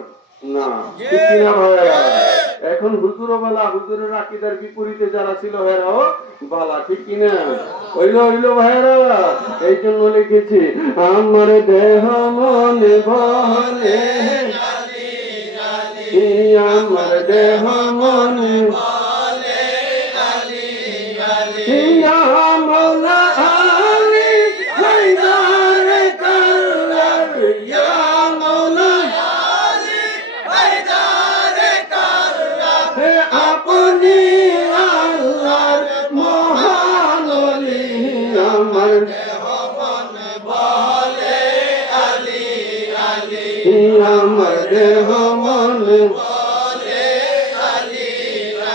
না, ঠিক কিনা ভাইরা? এখন হুজুরও বালা, হুজুরের আকীদার বিপরীতে যারা ছিল হেরাও বালা, ঠিক কিনা? হইলো ভাইরা, এই জন্য লিখেছি, আমার দেহ মন বলে আমার দেহ মন বলে আলী আলী, ইয়া মওলা আলী হায়দার কাররার, ইয়া মওলা আলী হায়দার কাররার, আপনি আল্লাহর মহান ওলি, আমার দেহ মন বলে আলী আলী, আমার দেহ মন বলে আলী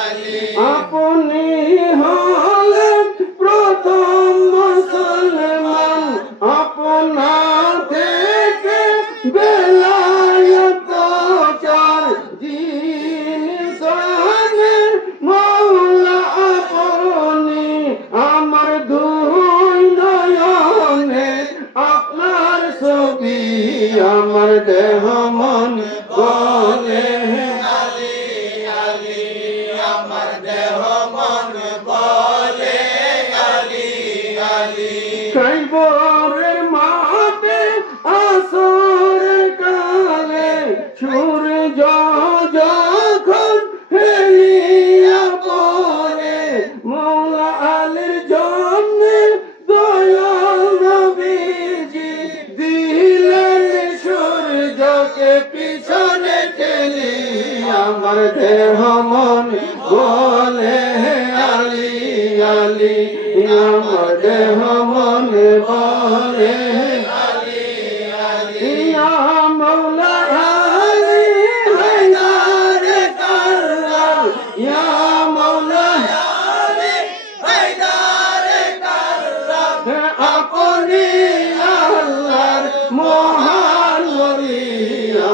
আলী, আপনি হলেন প্রথম মুসলমান, আপনা থেকে বেলায়েত চার, জিনিসানের মওলা আপনি, আমার দুই নয়নে আপনার ছবি, আমার দেহ মন বলে আলী আলী, আমার দেহ মন বলে আলী আলী। কাইবরের মাঠে আসর কালে সূর্য যখন হেলিয়া পড়ে, মওলা আলীর জন্য দয়াল নবীজি দিলেন সূর্যকে পিছনে ঠেলি, আমার দেহ মন বলে আলী আলী, আমার দেহ মন বলে আলী আলী, ইয়া মওলা আলী হায়দার কাররার, ইয়া মওলা আলী হায়দার কাররার, আপনি আল্লাহর মহান ওলি,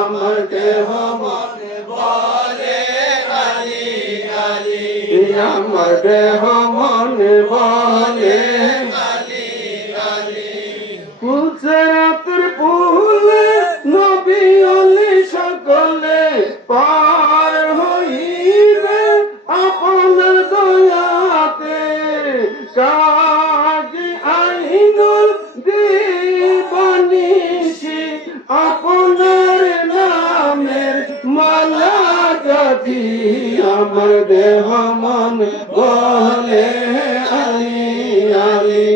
আমার দেহ মন বলে আলী আলী, আমার দেহ মন বলে আলী আলী। ফুলসেরাতের ফুলে নবী ওলি সকলে পার হইবে আপনার দয়াতে, কাজী আইনুল দিবানিশি আপনার নামের মালা গাঁথি, আমার দেহ মন বলে আলী আলী,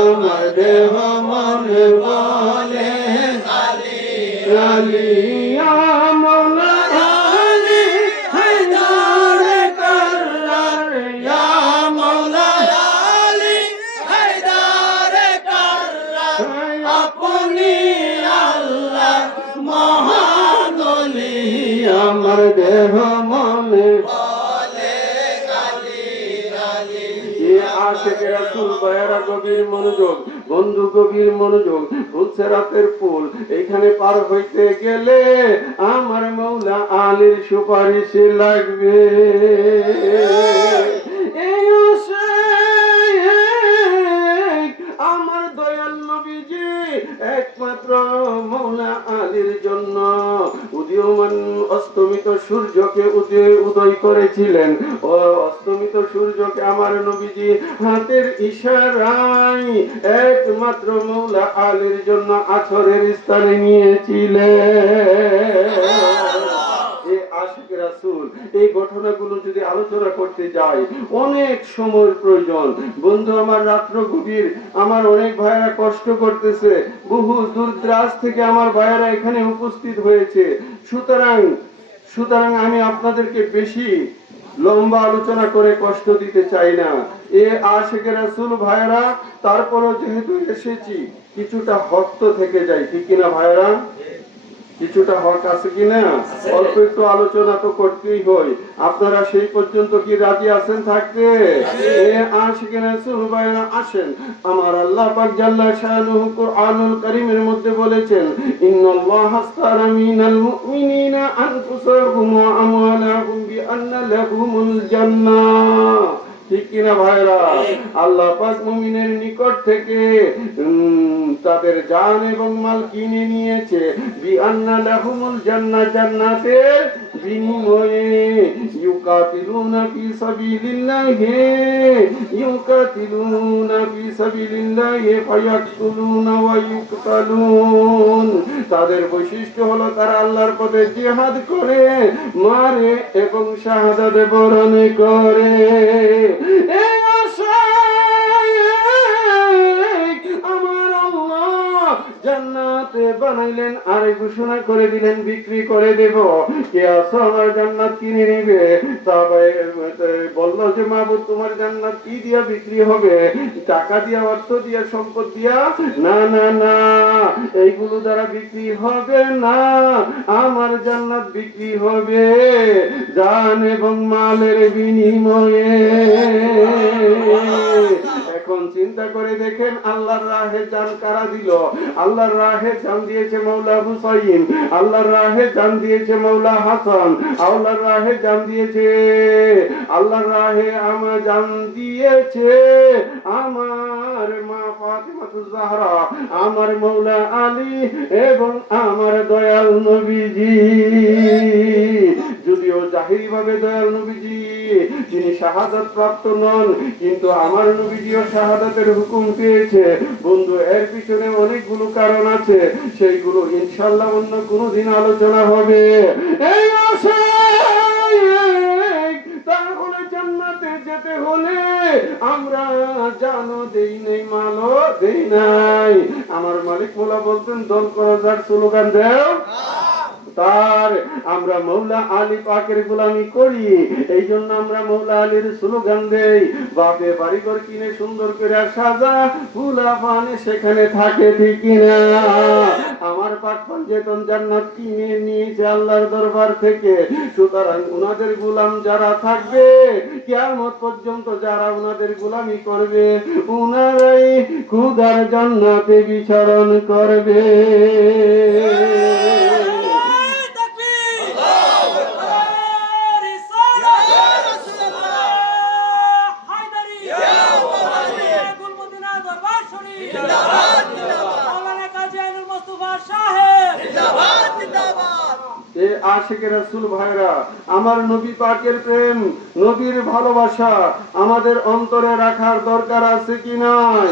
আমার দেহ মন বলে আলী আলী, ইয়া মওলা আলী হায়দার কাররার, ইয়া মওলা আলী হায়দার কাররার, আপনি আল্লাহর মহান ওলি, আমার দেহ মন বলে আলী আলী। আশিকে রাসূল ভাইয়েরা গভীর মনোযোগ, বন্ধু গভীর মনোযোগ। ফুলসেরাতের পুল এইখানে পার হইতে গেলে আমার মৌলা আলীর সুপারিশ লাগবে। এই আশিক আমার দয়াল নবীজি একমাত্র মৌলা আলীর জন্য উদীয়মান অস্তমিত সূর্যকে উদয় করেছিলেন। ও অস্তমিত সূর্যকে আমার নবীজি হাতের ইশারায় একমাত্র মৌলা আলীর জন্য আছরের স্থানে নিয়েছিলেন। আশিক রাসূল এই ঘটনাগুলো যদি আলোচনা করতে যাই অনেক সময়ের প্রয়োজন। বন্ধু আমার রাত্র গভীর, আমার অনেক ভাইরা কষ্ট করতেছে, বহু দূরদরাজ থেকে আমার ভাইরা এখানে উপস্থিত হয়েছে। সুতরাং আমি আপনাদেরকে বেশি লম্বা আলোচনা করে কষ্ট দিতে চাই না। এ আশিক রাসূল ভাইরা তারপরও যেহেতু এসেছি কিছুটা হক তো থেকে যায়, ঠিক কিনা ভাইরা? কিছুটা হক আছে কিনা? অল্প একটু আলোচনা তো করতেই হয়। আপনারা সেই পর্যন্ত কি রাজি আছেন থাকতে? আশিকে রাসূল ভাইরা আসেন। আমার আল্লাহ পাক জাল্লা শানুহু কুরআনুল কারীমের মধ্যে বলেছেন, ইন্নাল্লাহা আশতারা মিনাল মুমিনিনা আনফুসাহুম ওয়া আমওয়ালাহুম বিআন্না লাহুমুল জান্নাহ। ঠিক কিনা ভাইরা? আল্লাহ পাক মুমিনের নিকট থেকে তাদের জান এবং মাল কিনে নিয়েছে বিআন্না লাহুমুল জান্নাহ, জান্নাতের বিনিময়ে। ইউকাতিলুনা ফি সাবিলিল্লাহি ফায়াকতুলুনা ওয়া ইউকতালুন। তাদের বৈশিষ্ট্য হলো তারা আল্লাহর পথে জিহাদ করে, মারে এবং শাহাদাত বরণ করে। এই আশিক আমার আল্লাহ জান্নাতে বানাইলেন আর ঘোষণা করে দিলেন বিক্রি করে দেব। কে আসো আমার জান্নাত কিনে নেবে? সাহাবায়ে বলল যে মাবুদ তোমার জান্নাত কি দিয়া বিক্রি হবে? টাকা দিয়া, অর্থ দিয়া, সম্পদ দিয়া? না না না, এইগুলো দ্বারা বিক্রি হবে না। আমার জান্নাত বিক্রি হবে জান এবং মালের বিনিময়ে। এখন চিন্তা করে দেখেন আল্লাহর রাহে জান কারা দিল? আল্লাহর রাহে জান দিয়েছে মৌলা হুসাইন, আল্লাহর রাহে জান দিয়েছে মৌলা হাসান, আল্লাহর রাহে জান দিয়েছে, আল্লাহর রাহে আমার জান দিয়েছে আমার মা ফাতিমাতুজ জাহরা, আমার মৌলা আলী এবং আমার দয়াল নবীজি। যদিও জাহিরি ভাবে দয়াল নবীজি তিনি শাহাদাত প্রাপ্ত নন, কিন্তু আমার নবীজিও শাহাদাতের হুকুম পেয়েছে। বন্ধু এর পিছনে অনেকগুলো কারণ আছে, সেইগুলো ইনশাআল্লাহ অন্য কোনো দিন আলোচনা হবে। এই তাহলে জান্নাতে যেতে হলে আমরা জানো দেই নাই, মালও দেই নাই। আমার মালিক মোলা বলতেন দল করো যার স্লোগান দেও তার। আমরা মৌলা আলী পাকের গোলামি করি, এই জন্য আমরা মৌলা আলীর স্লোগান দেই। বাপে বাড়িঘর কিনে সুন্দর করে সাজা, ফুলা পানে সেখানে থাকে, ঠিক কিনা? আমার পাক পঞ্জেতন জান্নাত কিনে নিয়েছে আল্লাহর দরবার থেকে। সুতরাং উনাদের গোলাম যারা থাকবে কিয়ামত পর্যন্ত, যারা উনাদের গোলামি করবে, উনারাই খুদার জান্নাতে বিচরণ করবে। আশিকে রাসূল ভাইরা, আমার নবী পাকের প্রেম, নবীর ভালোবাসা আমাদের অন্তরে রাখার দরকার আছে কি নাই?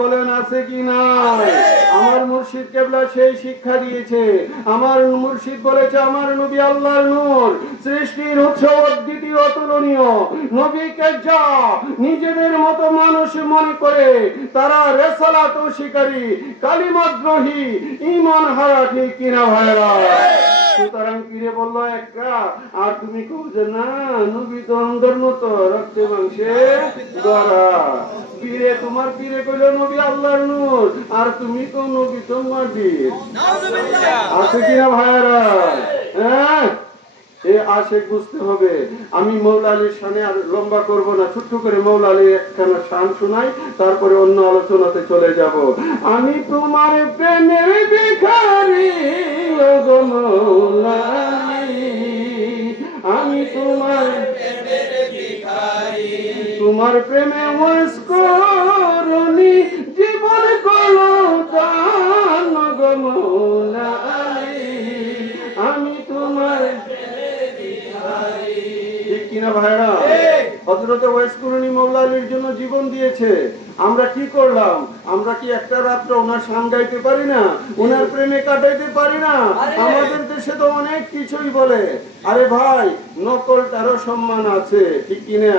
বলেন আছে কি নাই? আমার মুর্শিদ কেবলা সেই শিক্ষা দিয়েছে। আমার মুর্শিদ বলেছে আমার নবী আল্লাহর নূর, সৃষ্টির উৎস, অদ্বিতীয়, অতুলনীয়। নবীকে যা নিজেদের মতো মানুষ মনে করে তারা রেসালাত অস্বীকারী, কালিমাদ্রোহী, ঈমান হারা, ঠিক কিনা ভাইরা? সুতরাং কিরে বললো একটা, আর তুমি কও যে না নবী তো অন্ধের মতো রক্তে মাংসে গড়া। পীরে তোমার পীরে কইলো নবী আল্লাহর নূর, আর তুমি তো নবী তো মাটির। আছে কিনা ভাইরা? হ্যাঁ, এ আশেক বুঝতে হবে। আমি মৌলা আলীর শানে আর লম্বা করব না, ছোট্ট করে মৌলা আলী একখানা শান শোনাই, তারপরে অন্য আলোচনাতে চলে যাব। আমি তোমার প্রেমের ভিখারি ও গো মৌলা আলী, আমি তোমার তোমার প্রেমে ওয়াজ করনি জীবন করো দান গো মৌলা আলী, আমি তোমার ঠিক কিনা ভাইরা? হযরতে ওয়াইস কুরুনি মৌলা আলীর জন্য জীবন দিয়েছে। আমরা কি করলাম? আমরা কি একটা রাত্র ওনার শান গাইতে পারি না? ওনার প্রেমে কাটাইতে পারি না? আমাদের দেশে তো অনেক কিছুই বলে। আরে ভাই, নকলটারও সম্মান আছে, ঠিক কিনা?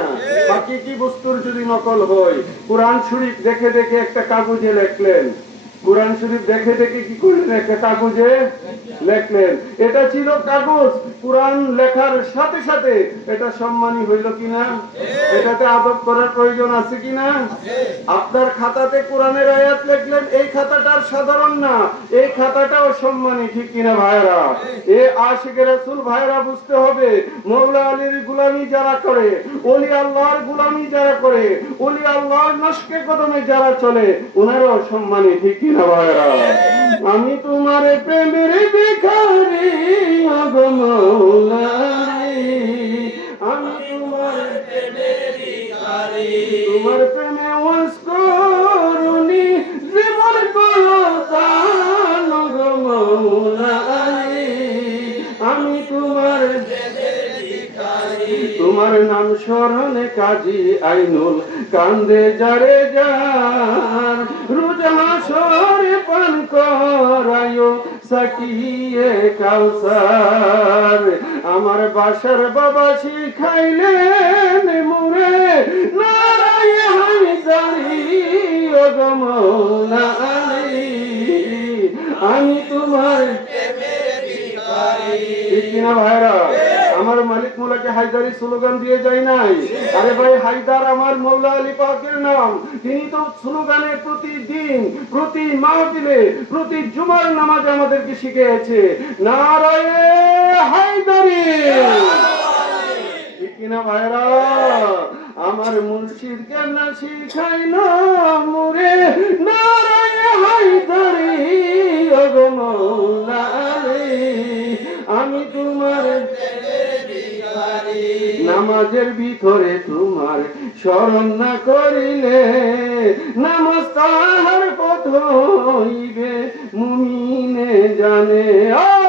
বাকি কি বস্তুর যদি নকল হয়, কোরআন শরীফ দেখে দেখে একটা কাগজে লেখলেন, কোরআন শরীফ দেখে দেখে কি করলেন? একটা কাগজে লেখলেন। এটা ছিল কাগজ, কোরআন লেখার সাথে সাথে এটা সম্মানী হইল কিনা? এটাতে আদব করার প্রয়োজন আছে কিনা? আপনার খাতাতে কোরআনের আয়াত লিখলেন, এই খাতাটার সাধারণ না, এই খাতাটাও সম্মানী, ঠিক কিনা ভাইরা? এ আশিকে রাসূল ভাইরা বুঝতে হবে, মৌলা আলীর গোলামি যারা করে, ওলি আল্লাহর গোলামি যারা করে, ওলি আল্লাহর নস্কে কদমে যারা চলে, ওনারাও সম্মানী, ঠিক কিনা ভাইরা? আমি তোমার প্রেমের ভিখারি ও গো মৌলা আলী, আমি তোমার প্রেমের ভিখারি, তোমার প্রেমে ওয়াজ করনি জীবন করো দান গো মৌলা আলী, আমি তোমার তোমার নাম স্মরণে কাজী আইনুল কান্দে যারে যার, রোজ হাসরে পান করায়ো সাকিয়ে কাউসার, আমার বাসার বাবা শিখাইলেন মুরে নারায়ে হায়দারি ও গো মৌলা আলী, আমি তোমার ঠিক কিনা ভাইরা? আমার মালিক মৌলাকে হায়দারি স্লোগান দিয়ে যায় নাই। আরে ভাই, হায়দার আমার মৌলা আলী পাকের নাম। তিনি তো স্লোগানে প্রতিদিন, প্রতি মাহফিলে, প্রতি জুমার নামাজে আমাদেরকে শিখিয়েছে, নারায়ে হায়দারি, ঠিক কিনা ভাইরা? আমার মুর্শিদ কেবলা শিখাইলো মুরে নারায়ে হায়দারি ও গো মৌলা আলী, আমি তোমার নামাজের ভিতরে তোমার স্মরণ না করিলে নামাজ তাহার পথ হইবে মুমিনে জানে।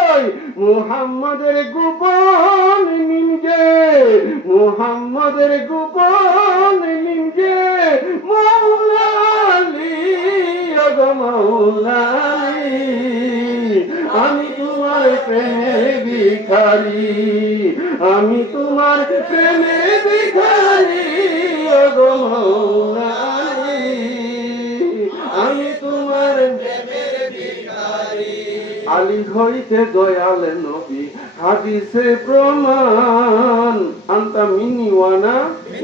ওই মুহাম্মাদের গোপন নিমজে, মুহাম্মাদের গোপন নিমজে মৌলা আলী ও গো মৌলা আলী, আমি তোমার প্রেমের ভিখারি, আমি তোমার প্রেমের ভিখারি ও গো মৌলা আলী, আমি তোমার প্রেমের ভিখারি। আলী হইতে দয়াল নবী হাদিসে প্রমাণ, আনতা মিনি ওয়ানা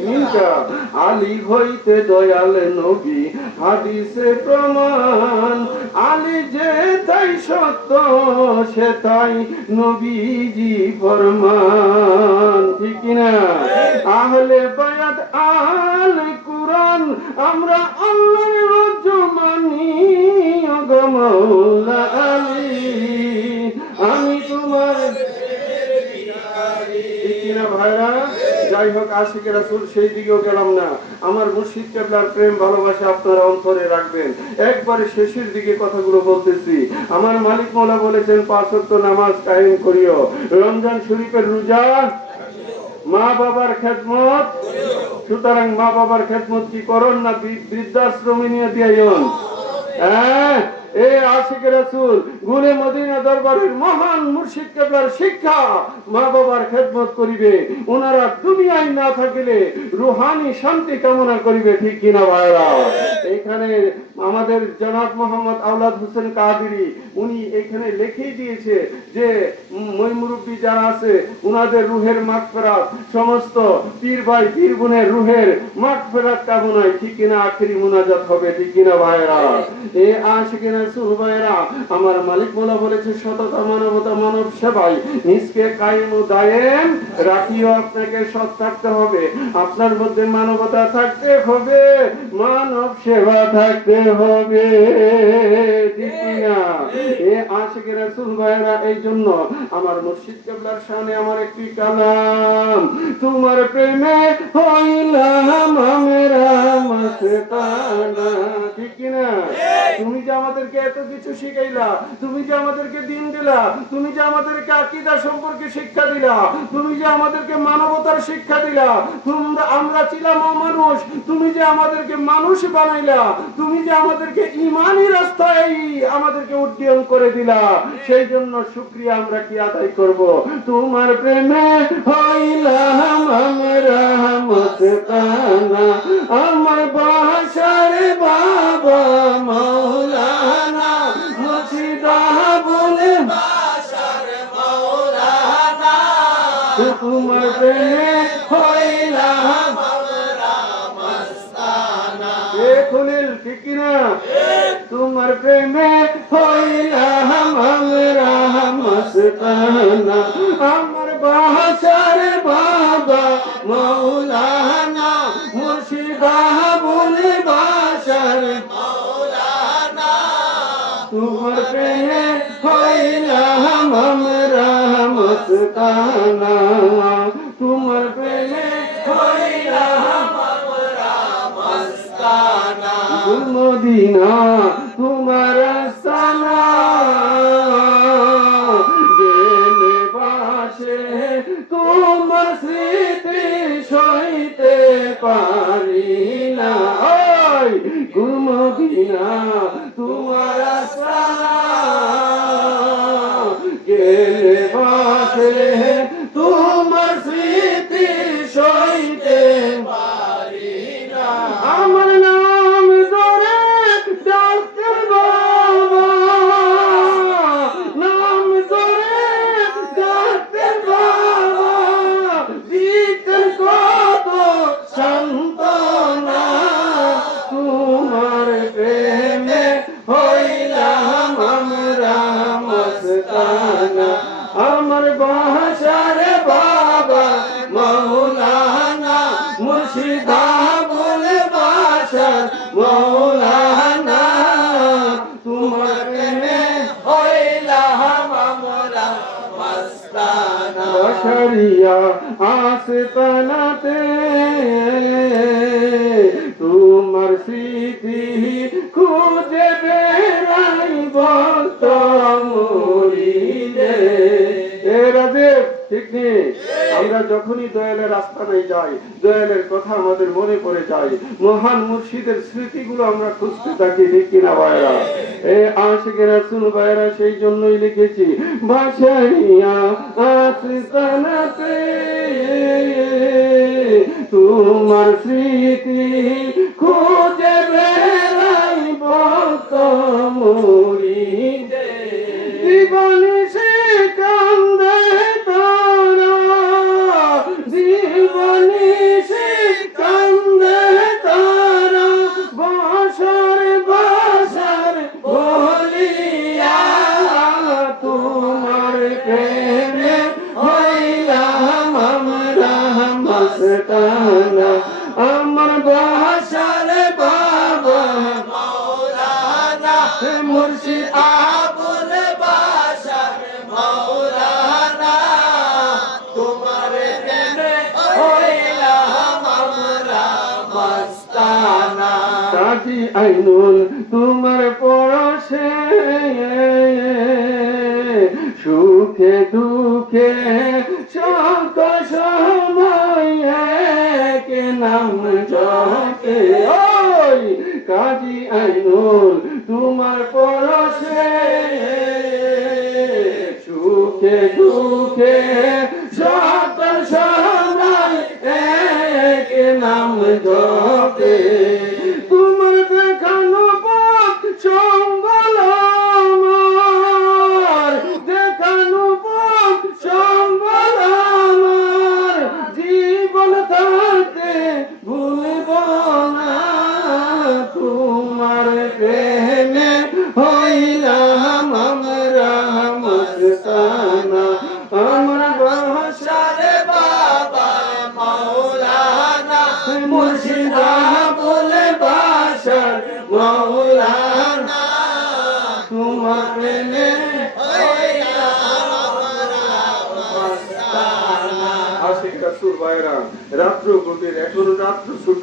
মিনকা, আলী হইতে দয়াল নবী হাদিসে প্রমাণ, আলী যে তাই সত্য সে তাই নবীজি ফরমান, ঠিক কিনা? আহলে বায়াত আলে কুরআন, আমরা আল্লাহর রজ্জ মানি ও গো মৌলা আলী, আমি তোমার ঠিক কিনা ভাইরা? যাই হোক, আশিকে রাসূল সেই দিকেও গেলাম না। আমার মুর্শিদ কেবলার প্রেম ভালোবাসা আপনারা অন্তরে রাখবেন। একবারে শেষের দিকে কথাগুলো বলতেছি। আমার মালিক মৌলা বলেছেন 5 ওয়াক্ত নামাজ কায়েম করিও, রমজান শরীফের রোজা, মা বাবার খেদমত। সুতরাং মা বাবার খেদমত কি করন না বৃদ্ধাশ্রমে নিয়ে দিয়েন? হ্যাঁ, এ আশিকে রাসূল গুনে মদিনা দরবারের মহান মুর্শিদ কেবলার শিক্ষা, মা বাবার খেদমত করিবে, ওনারা দুনিয়ায় না থাকিলে রুহানি শান্তি কামনা করিবে, ঠিক কিনা ভাইরা? এখানে আমাদের জনাব মোহাম্মদ আওলাদ হোসেন কাদেরী উনি এখানে লিখেই দিয়েছে যে মই মুরব্বী যারা আছে উনাদের রুহের মাগফিরাত, সমস্ত পীর ভাই পীর বোনের রুহের মাগফিরাত কামনায়, ঠিক কিনা আখেরি মুনাজাত হবে, ঠিক কিনা ভাইরা? এ আশিকে রাসূল ভাইরা, আমার মালিক মোলা বলেছে সততা, মানবতা, মানব সেবাই নিজকে কায়েম ও দায়েম রাখিও। আপনাকে সৎ থাকতে হবে, আপনার মধ্যে মানবতা থাকতে হবে, মানব সেবা থাকতে হবে, ঠিক না? এ আশিকে রাসূল ভাইরা, এই জন্য আমার মুর্শিদ কেবলার শানে আমার একটি কালাম, তোমার প্রেমে হইলাম আমরা মাস্তানা, ঠিক না? তুমি যে আমাদেরকে এত কিছু শিখাইলা, তুমি যে আমাদেরকে দিন দিলা, তুমি যে আমাদেরকে আকীদা সম্পর্কে শিক্ষা দিলা, তুমি যে আমাদেরকে মানবতার শিক্ষা দিলা, আমরা ছিলাম অমানুষ, তুমি যে আমাদেরকে মানুষ বানাইলা, তুমি যে আমাদেরকে ঈমানি রাস্তায় আমাদেরকে উড্ডয়ন করে দিলা, সেই জন্য শুকরিয়া আমরা কি আদায় করব? তোমার প্রেমে হইলাম আমরা মাস্তানা, আমার বাসার বাবা মাওলানা মুর্শিদা বলে বাসার মাওলানা, তোমার প্রেমে হইলাম আমরা মাস্তানা। এ খলিল, ঠিক না? তোমার প্রেমে হইলাম আমরা মাস্তানা, আমার বাসার বাবা মাওলানা মুর্শিদা বলে বাসার মাওলানা, তোমার প্রেমে হইলাম আমরা মাস্তানা, তোমার প্রেমে হইলাম আমরা মাস্তানা। মদিনা তোমার আস্তানা, গেলে বাসে তোমার স্মৃতি সইতে পারি না, মদিনা তোমার আস্তানা, গেলে বাসে তোমার স্মৃতি সইতে পারি না। আমার নাম ধরে ডাক্তার বাবা, নাম ধরে ডাক্তার বাবা, দিতেন কত সান্ত্বনা, তোমার প্রেমে হইলাম আমরা মাস্তানা, আমার বাসার বাবা মাওলানা মুর্শিদা বলে বাসার মাওলানা, তোমার প্রেমে হইলাম আমরা মাস্তানা। বাসারিয়া আস্তানাতে তোমার স্মৃতি খুঁজে বেড়াই ভক্ত মুরিদে। এ রাজীব, ঠিক নেই? আমরা যখনই দয়ালের আস্তানায় যাই, দয়ালের কথা আমাদের মনে পড়ে যায়, মহান মুর্শিদের স্মৃতিগুলো আমরা খুঁজতে থাকি, ঠিক কিনা ভাইরা? এ আশিকে রাসূল ভাইরা, সেই জন্যই লিখেছি বাসারিয়া আস্তানাতে তোমার স্মৃতি খুঁজে বেড়াই ভক্ত মুরিদে, জীবনী সে কান্দে তারা, জীবনী সে কান্দে তারা, বাসার বাসার বলিয়া, তোমার প্রেমে হইলাম আমরা মাস্তানা, আমার বাসার বাবা মাওলানা মুর্শিদ আবুল বাসার মাওলানা, তোমার প্রেমে হইলাম আমরা মাস্তানা। কাজী আইনুল তোমার পরশে সুখে দুঃখে শত সময় এক নাম জপে, ওই কাজী আইনুল তোমার পরশে সুখে দুঃখে শত সময় এক নাম জপে, তোমার দেখানো পথ সম্বল আমার, দেখানো পথ সম্বল আমার, জীবন থাকতে ভুলব না, তোমার প্রেমে হই মুর্শিদা বলে বাসার মৌলানা তোমার প্রেমে আশিক রাসূল ভাইরা, রাত্র গভীর, এখনো রাত্র ছোট,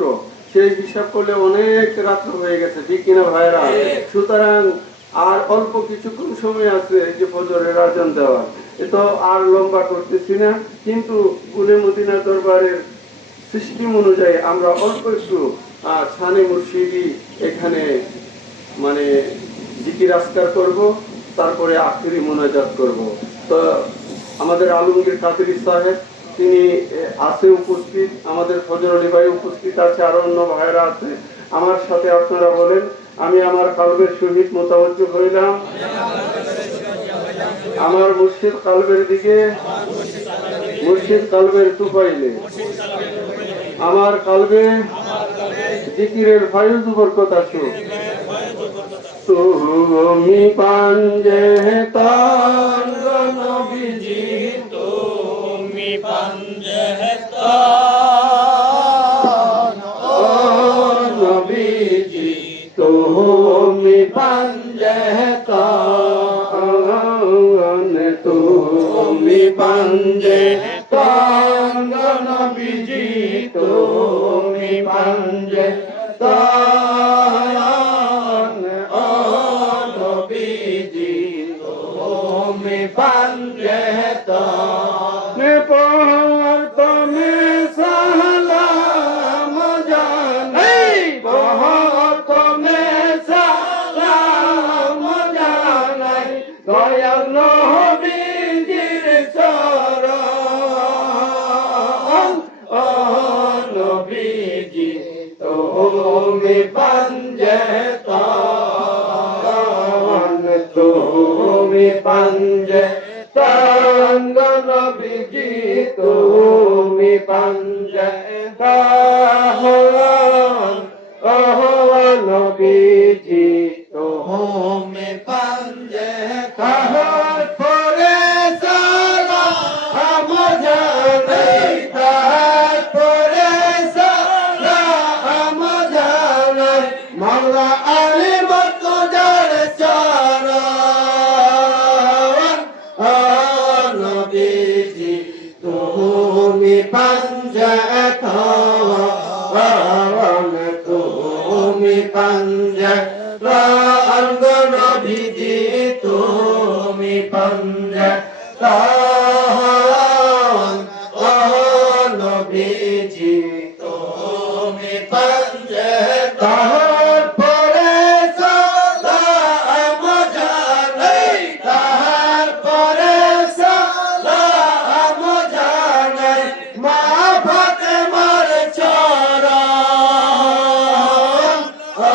সেই হিসাব করলে অনেক রাত্র হয়ে গেছে, ঠিক কিনা ভাইরা? সুতরাং আর অল্প কিছুক্ষণ সময় আছে যে ফজরের আজান দেওয়া, এ তো আর লম্বা করতেছি না, কিন্তু কুলে মদিনা দরবারের সিস্টেম অনুযায়ী আমরা অল্প একটু ছানে মুর্শিদি এখানে মানে জিকির আজকার করব, তারপরে আখেরি মোনাজাত করব। তো আমাদের আলমগীর কাদেরী সাহেব তিনি আছে উপস্থিত, আমাদের ফজর আলী ভাই উপস্থিত আছে, আরো অন্য ভাইরা আছে। আমার সাথে আপনারা বলেন, আমি আমার কালবের সহিত মোতাবজ্জ হইলাম আমার মুর্শিদ কালবের দিকে, মুর্শিদ কালবের তুফাইলে আমার কালবে জিকিরের ফায়ুজ বরকত আসুক। তুমি পাঞ্জে তান নবীজি, তুমি পাঞ্জে তান নবীজি, তুমি পাঞ্জে তান, তুমি পাঞ্জে তান নবীজি, তুমি পাঞ্জে তান নবীজি, তুমি পাঞ্জে তান পর তুমি সালাম জানাই, পর তুমি সালাম জানাই, দয়াল নবীজির চরণ ও নবীজি, তুমি পাঞ্জে তান, তুমি পাঞ্জে তান নবীজি, তুমি পাঞ্জে তান নবীজি, তুমি পাঞ্জে তান পরে সালাম জানাই, তারপরে সালাম জানাই, মাওলা আলী মর্তুজার চরণ ও নবীজি, তুমি পাঞ্জে তান, তুমি পাঞ্জে তান নবীজি, তুমি পাঞ্জে তান ও নবীজি, তুমি পাঞ্জে তান পরে সালাম জানাই, তারপরে সালাম জানাই, মা ফাতেমার চরণ ও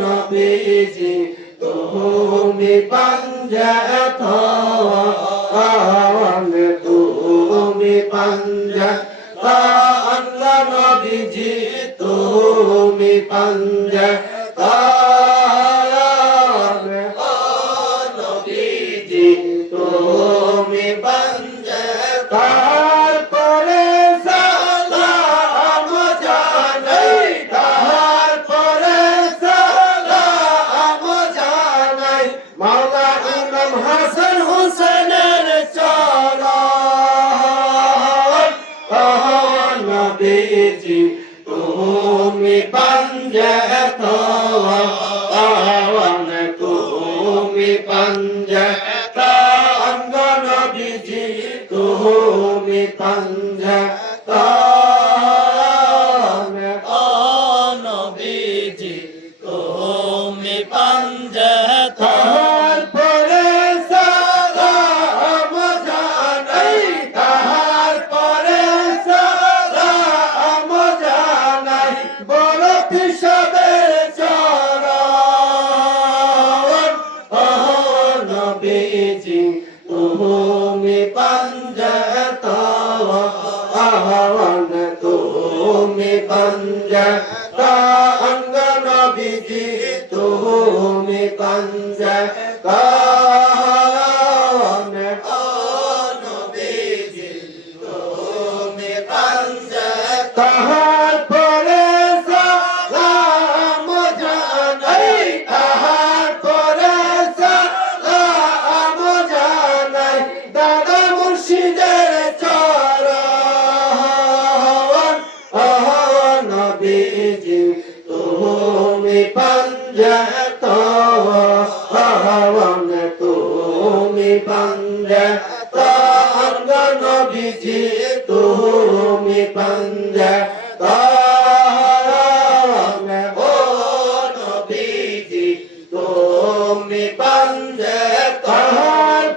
নবীজি, তুমি পাঞ্জে তান, তুমি পাঞ্জে তান নবীজি, তুমি পাঞ্জে তান ও নবীজি, তুমি পাঞ্জে তারপরে সালাম জানাই, তারপরে সালাম জানাই, মাওলা ইমাম হাসান হুসেনের চরণ ও নবীজি, তুমি পাঞ্জে তান, তুমি পাঞ্জে তান নবীজি, তুমি পাঞ্জে তান ও নবীজি, তুমি পাঞ্জে তারপরে সালাম জানাই, তারপরে সালাম জানাই, বড় পিসাবের চরণ ও নবীজি, তুমি পাঞ্জে তান, তুমি পাঞ্জে তান নবীজি, তুমি পাঞ্জে তান ও নবীজি, তুমি পাঞ্জে তান। নবীজি তুমি পঞ্জত হওয়ান তুমি পঞ্জত অঙ্গ নবীজি তুমি পঞ্জত ও নবীজি তুমি পঞ্জত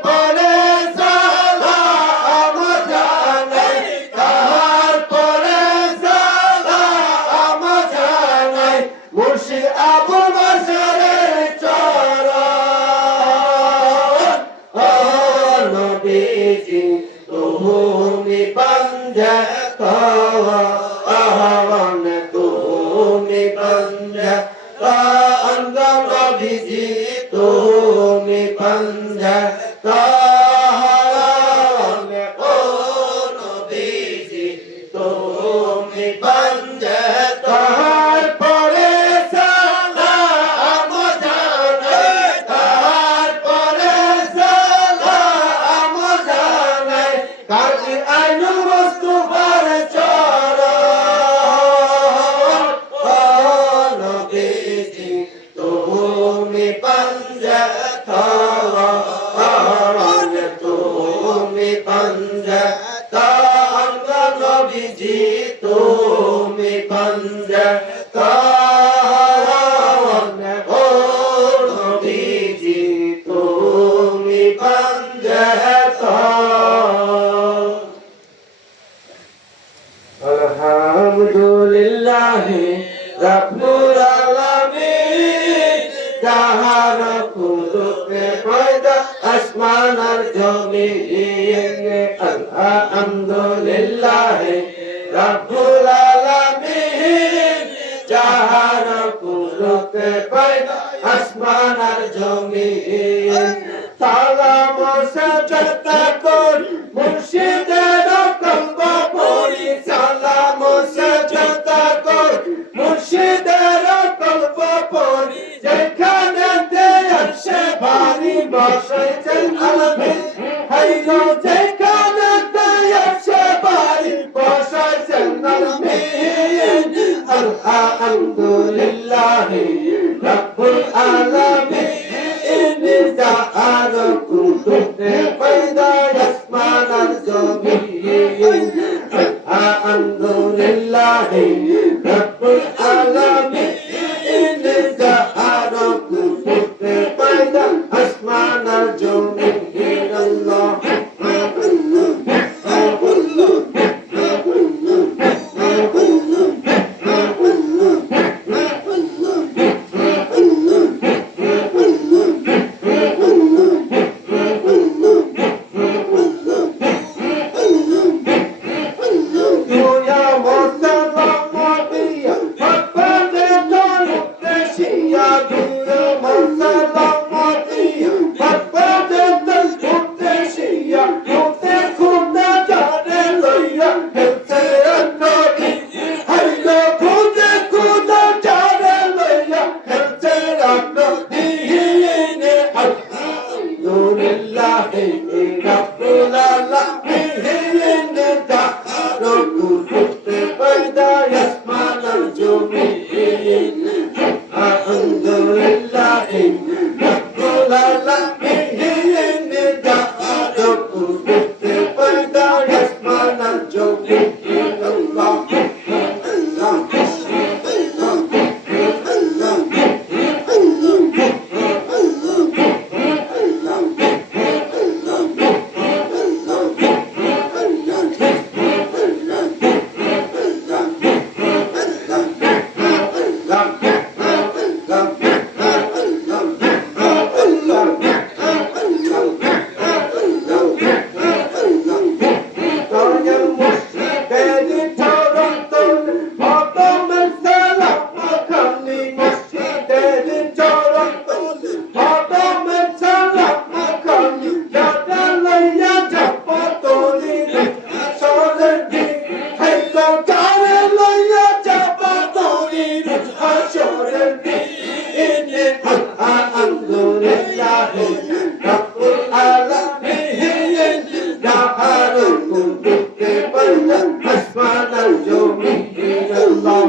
পরে সালাম জানাই তাহার পরে সালাম জানাই মুর্শিদ আবু বশরের চরণ ও নবীজি তুমি পঞ্জত আহ্বান তুমি পঞ্জত অঙ্গ নবীজি তুমি পঞ্জত ও নবীজি তুমি পঞ্জত পরে সালাম জানাই তারপরে সালাম জানাই কাজী আইনুল মুস্তাফার চরণ ও নবীজি তুমি পঞ্জত তুমি পঞ্জত অঙ্গ নবীজি তুমি পঞ্জত ও নবীজি তুমি পঞ্জত আলহামদুলিল্লাহ রাব্বুল আলামিন যাহার কুদরতে পয়দা আসমান আর জমিন আলহামদুলিল্লাহ রাব্বুল আলামিন যাহার কুদরতে পয়দা আসমান আর জমিন সালাম সাজদা কর মুর্শিদের কলব পড়ি সালাম সাজদা কর মুর্শিদের কলব পড়ি যেখানে আসে ভারী বসাইছেন আলমে হাইলো যেখানে আসে ভারী বসাইছেন আলমে আলহামদুলিল্লাহ রাব্বুল আলামিন যাহার কুদরতে পয়দা আসমান আর জমিন আলহামদুলিল্লাহ রাব্বুল আলামিন যাহার কুদরতে পয়দা আসমান আর জমিন আল্লাহ আসমান আর জমিন আল্লাহ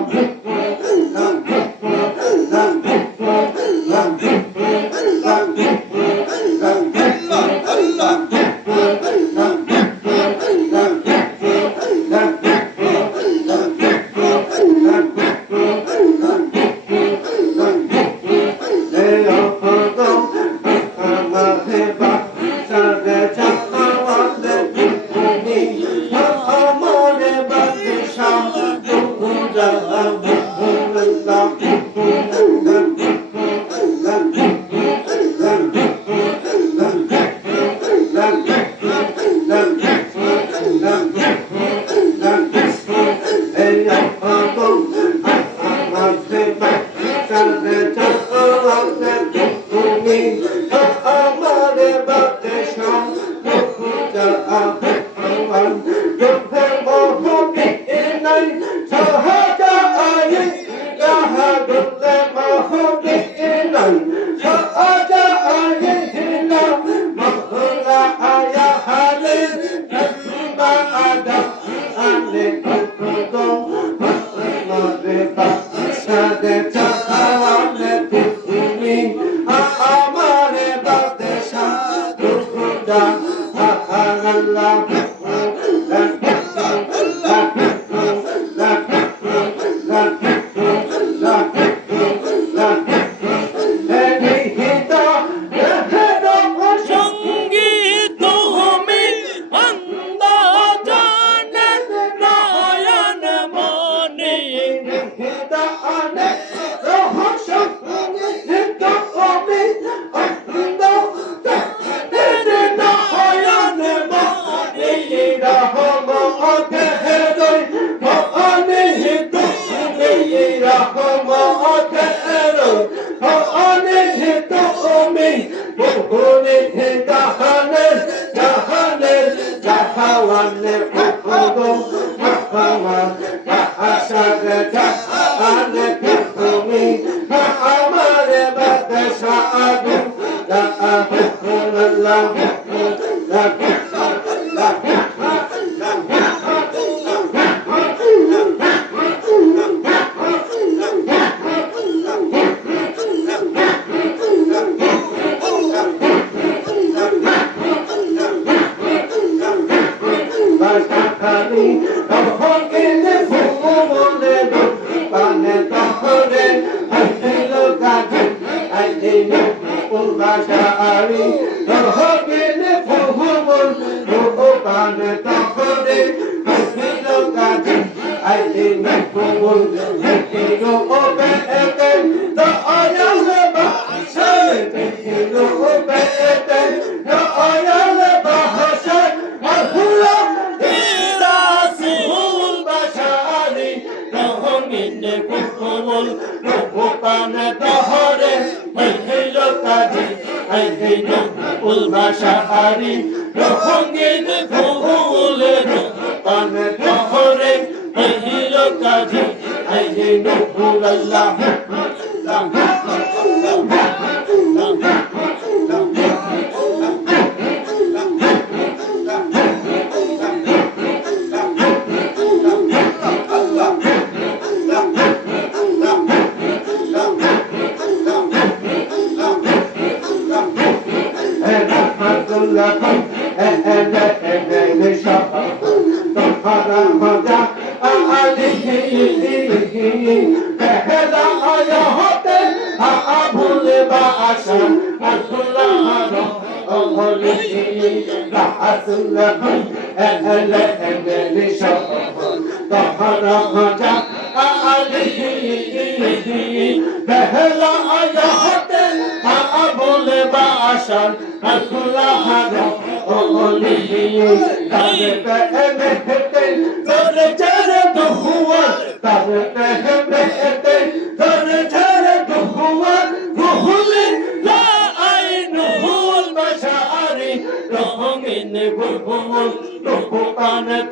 সঙ্গী তুমি অন্ধ জানের নয়ন মনে রাসূল বাশারি রহমিন ফুল রূপবান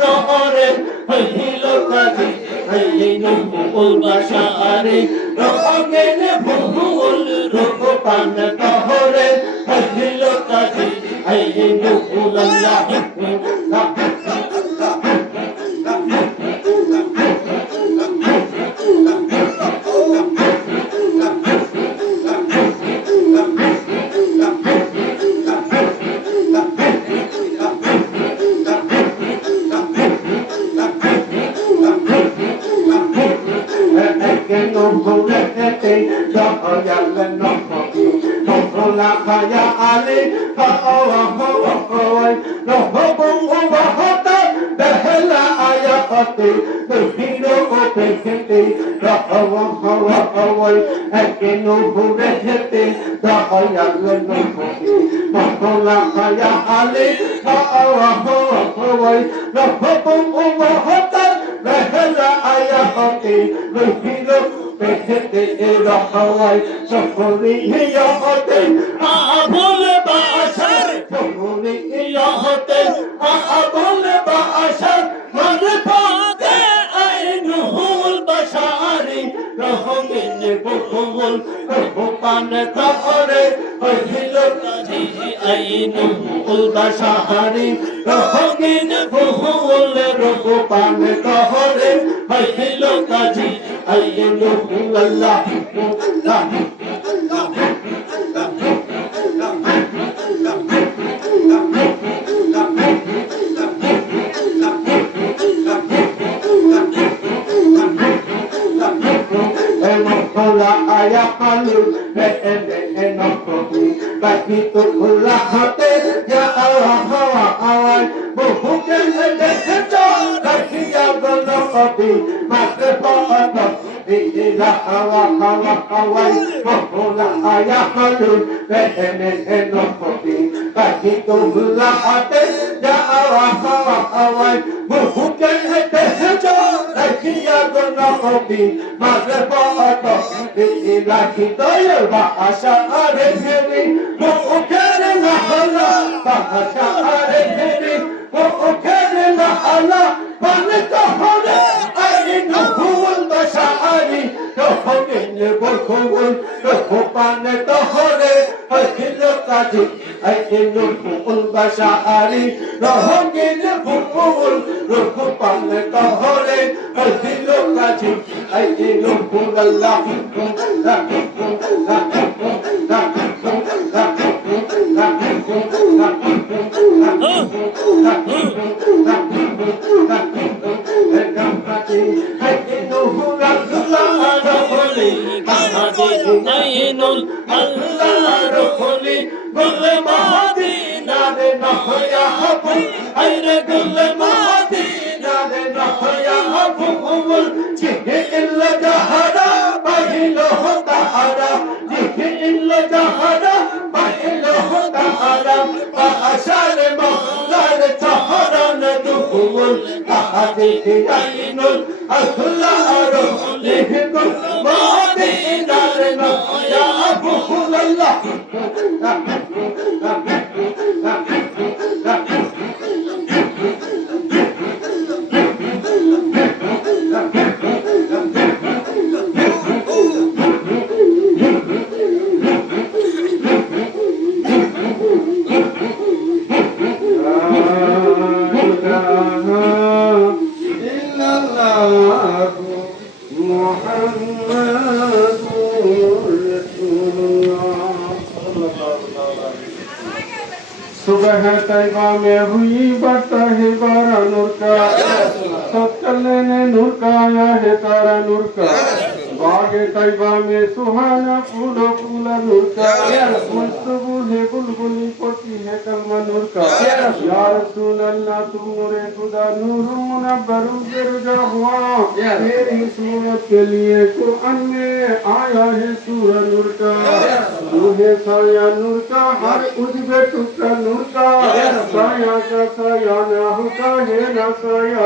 দহরে হইল কাজী আইন ফুল বাশারি রহমিন ফুল রূপবান দহরে হইল কাজী আইন ফুল আল্লাহ The hero পেহেতে রহওয়া হওয়া হওয়াই একে নূরে হেতে দয়াল নবী মহলা হায়া আলী হওয়া হওয়া হওয়াই রহবুল উম্মতার রহলা আয়াতে রহিল পেহেতে রহওয়াই সফরি হিয়াতে আবুল বাশার সফরি ইয়াহতে আবুল বাশার মারফাতে আইনুল বাশারি রহমিন বুকুল রহমান তাহরে হইল কাজী আইনুল বাশারি রহমিন বুকুল রহমান তাহরে হইল কাজী আইনুল আল্লাহ Mola aya kalu nokoni bagi tu kula hate ya Allah awai bukan dekejo bagi ya gonokoti mate poto ilah awai mola aya kalu nokoni bagi tu kula hate ya Allah awai bukan dekejo bagi ya gonokoti mate poto ilahi doyal bahasa areheni mu'ukere lahala bahasa areheni mu'ukere lahala panetohore ainuhul basari tohogene bolkowul tohopanetohore hajilo kaji ainuhul basari tohogene bolkowul tohopanetohore hajilo kaji ainuhul Allah Ainul আল্লাহর হলি গুল Medina রে নহয়া হবু আইরে গুল Medina রে নহয়া হবু জিহে ইল্লা জাহারা বাহিলো তাহারা জিহে ইল্লা জাহারা বাহিলো তাহারা বাশার মওলার তাহারান দুহুল তাহাদি আইনুল আল্লাহর হলি গুল মদিনা রে নহয়া হবু আল্লাহ सुबह तैबा में हुई बरता है बारा नूर का सब चलने ने नूर का आया है तारा नूर का बागे तैबा में सुहाना फूलो फूला नूर का मुस्तबुल है बुलबुली पड़ती है कलमा नूर का या रसूल अल्लाह तुम नूरे खुदा नूर मुनव्वरुन से रुजा हुआ तेरी सूरत के लिए कुरान में आया है सूरा नूर का तू है साया नूर का हर उजबे टुकड़ा नूर का साया का साया ना होता है ना साया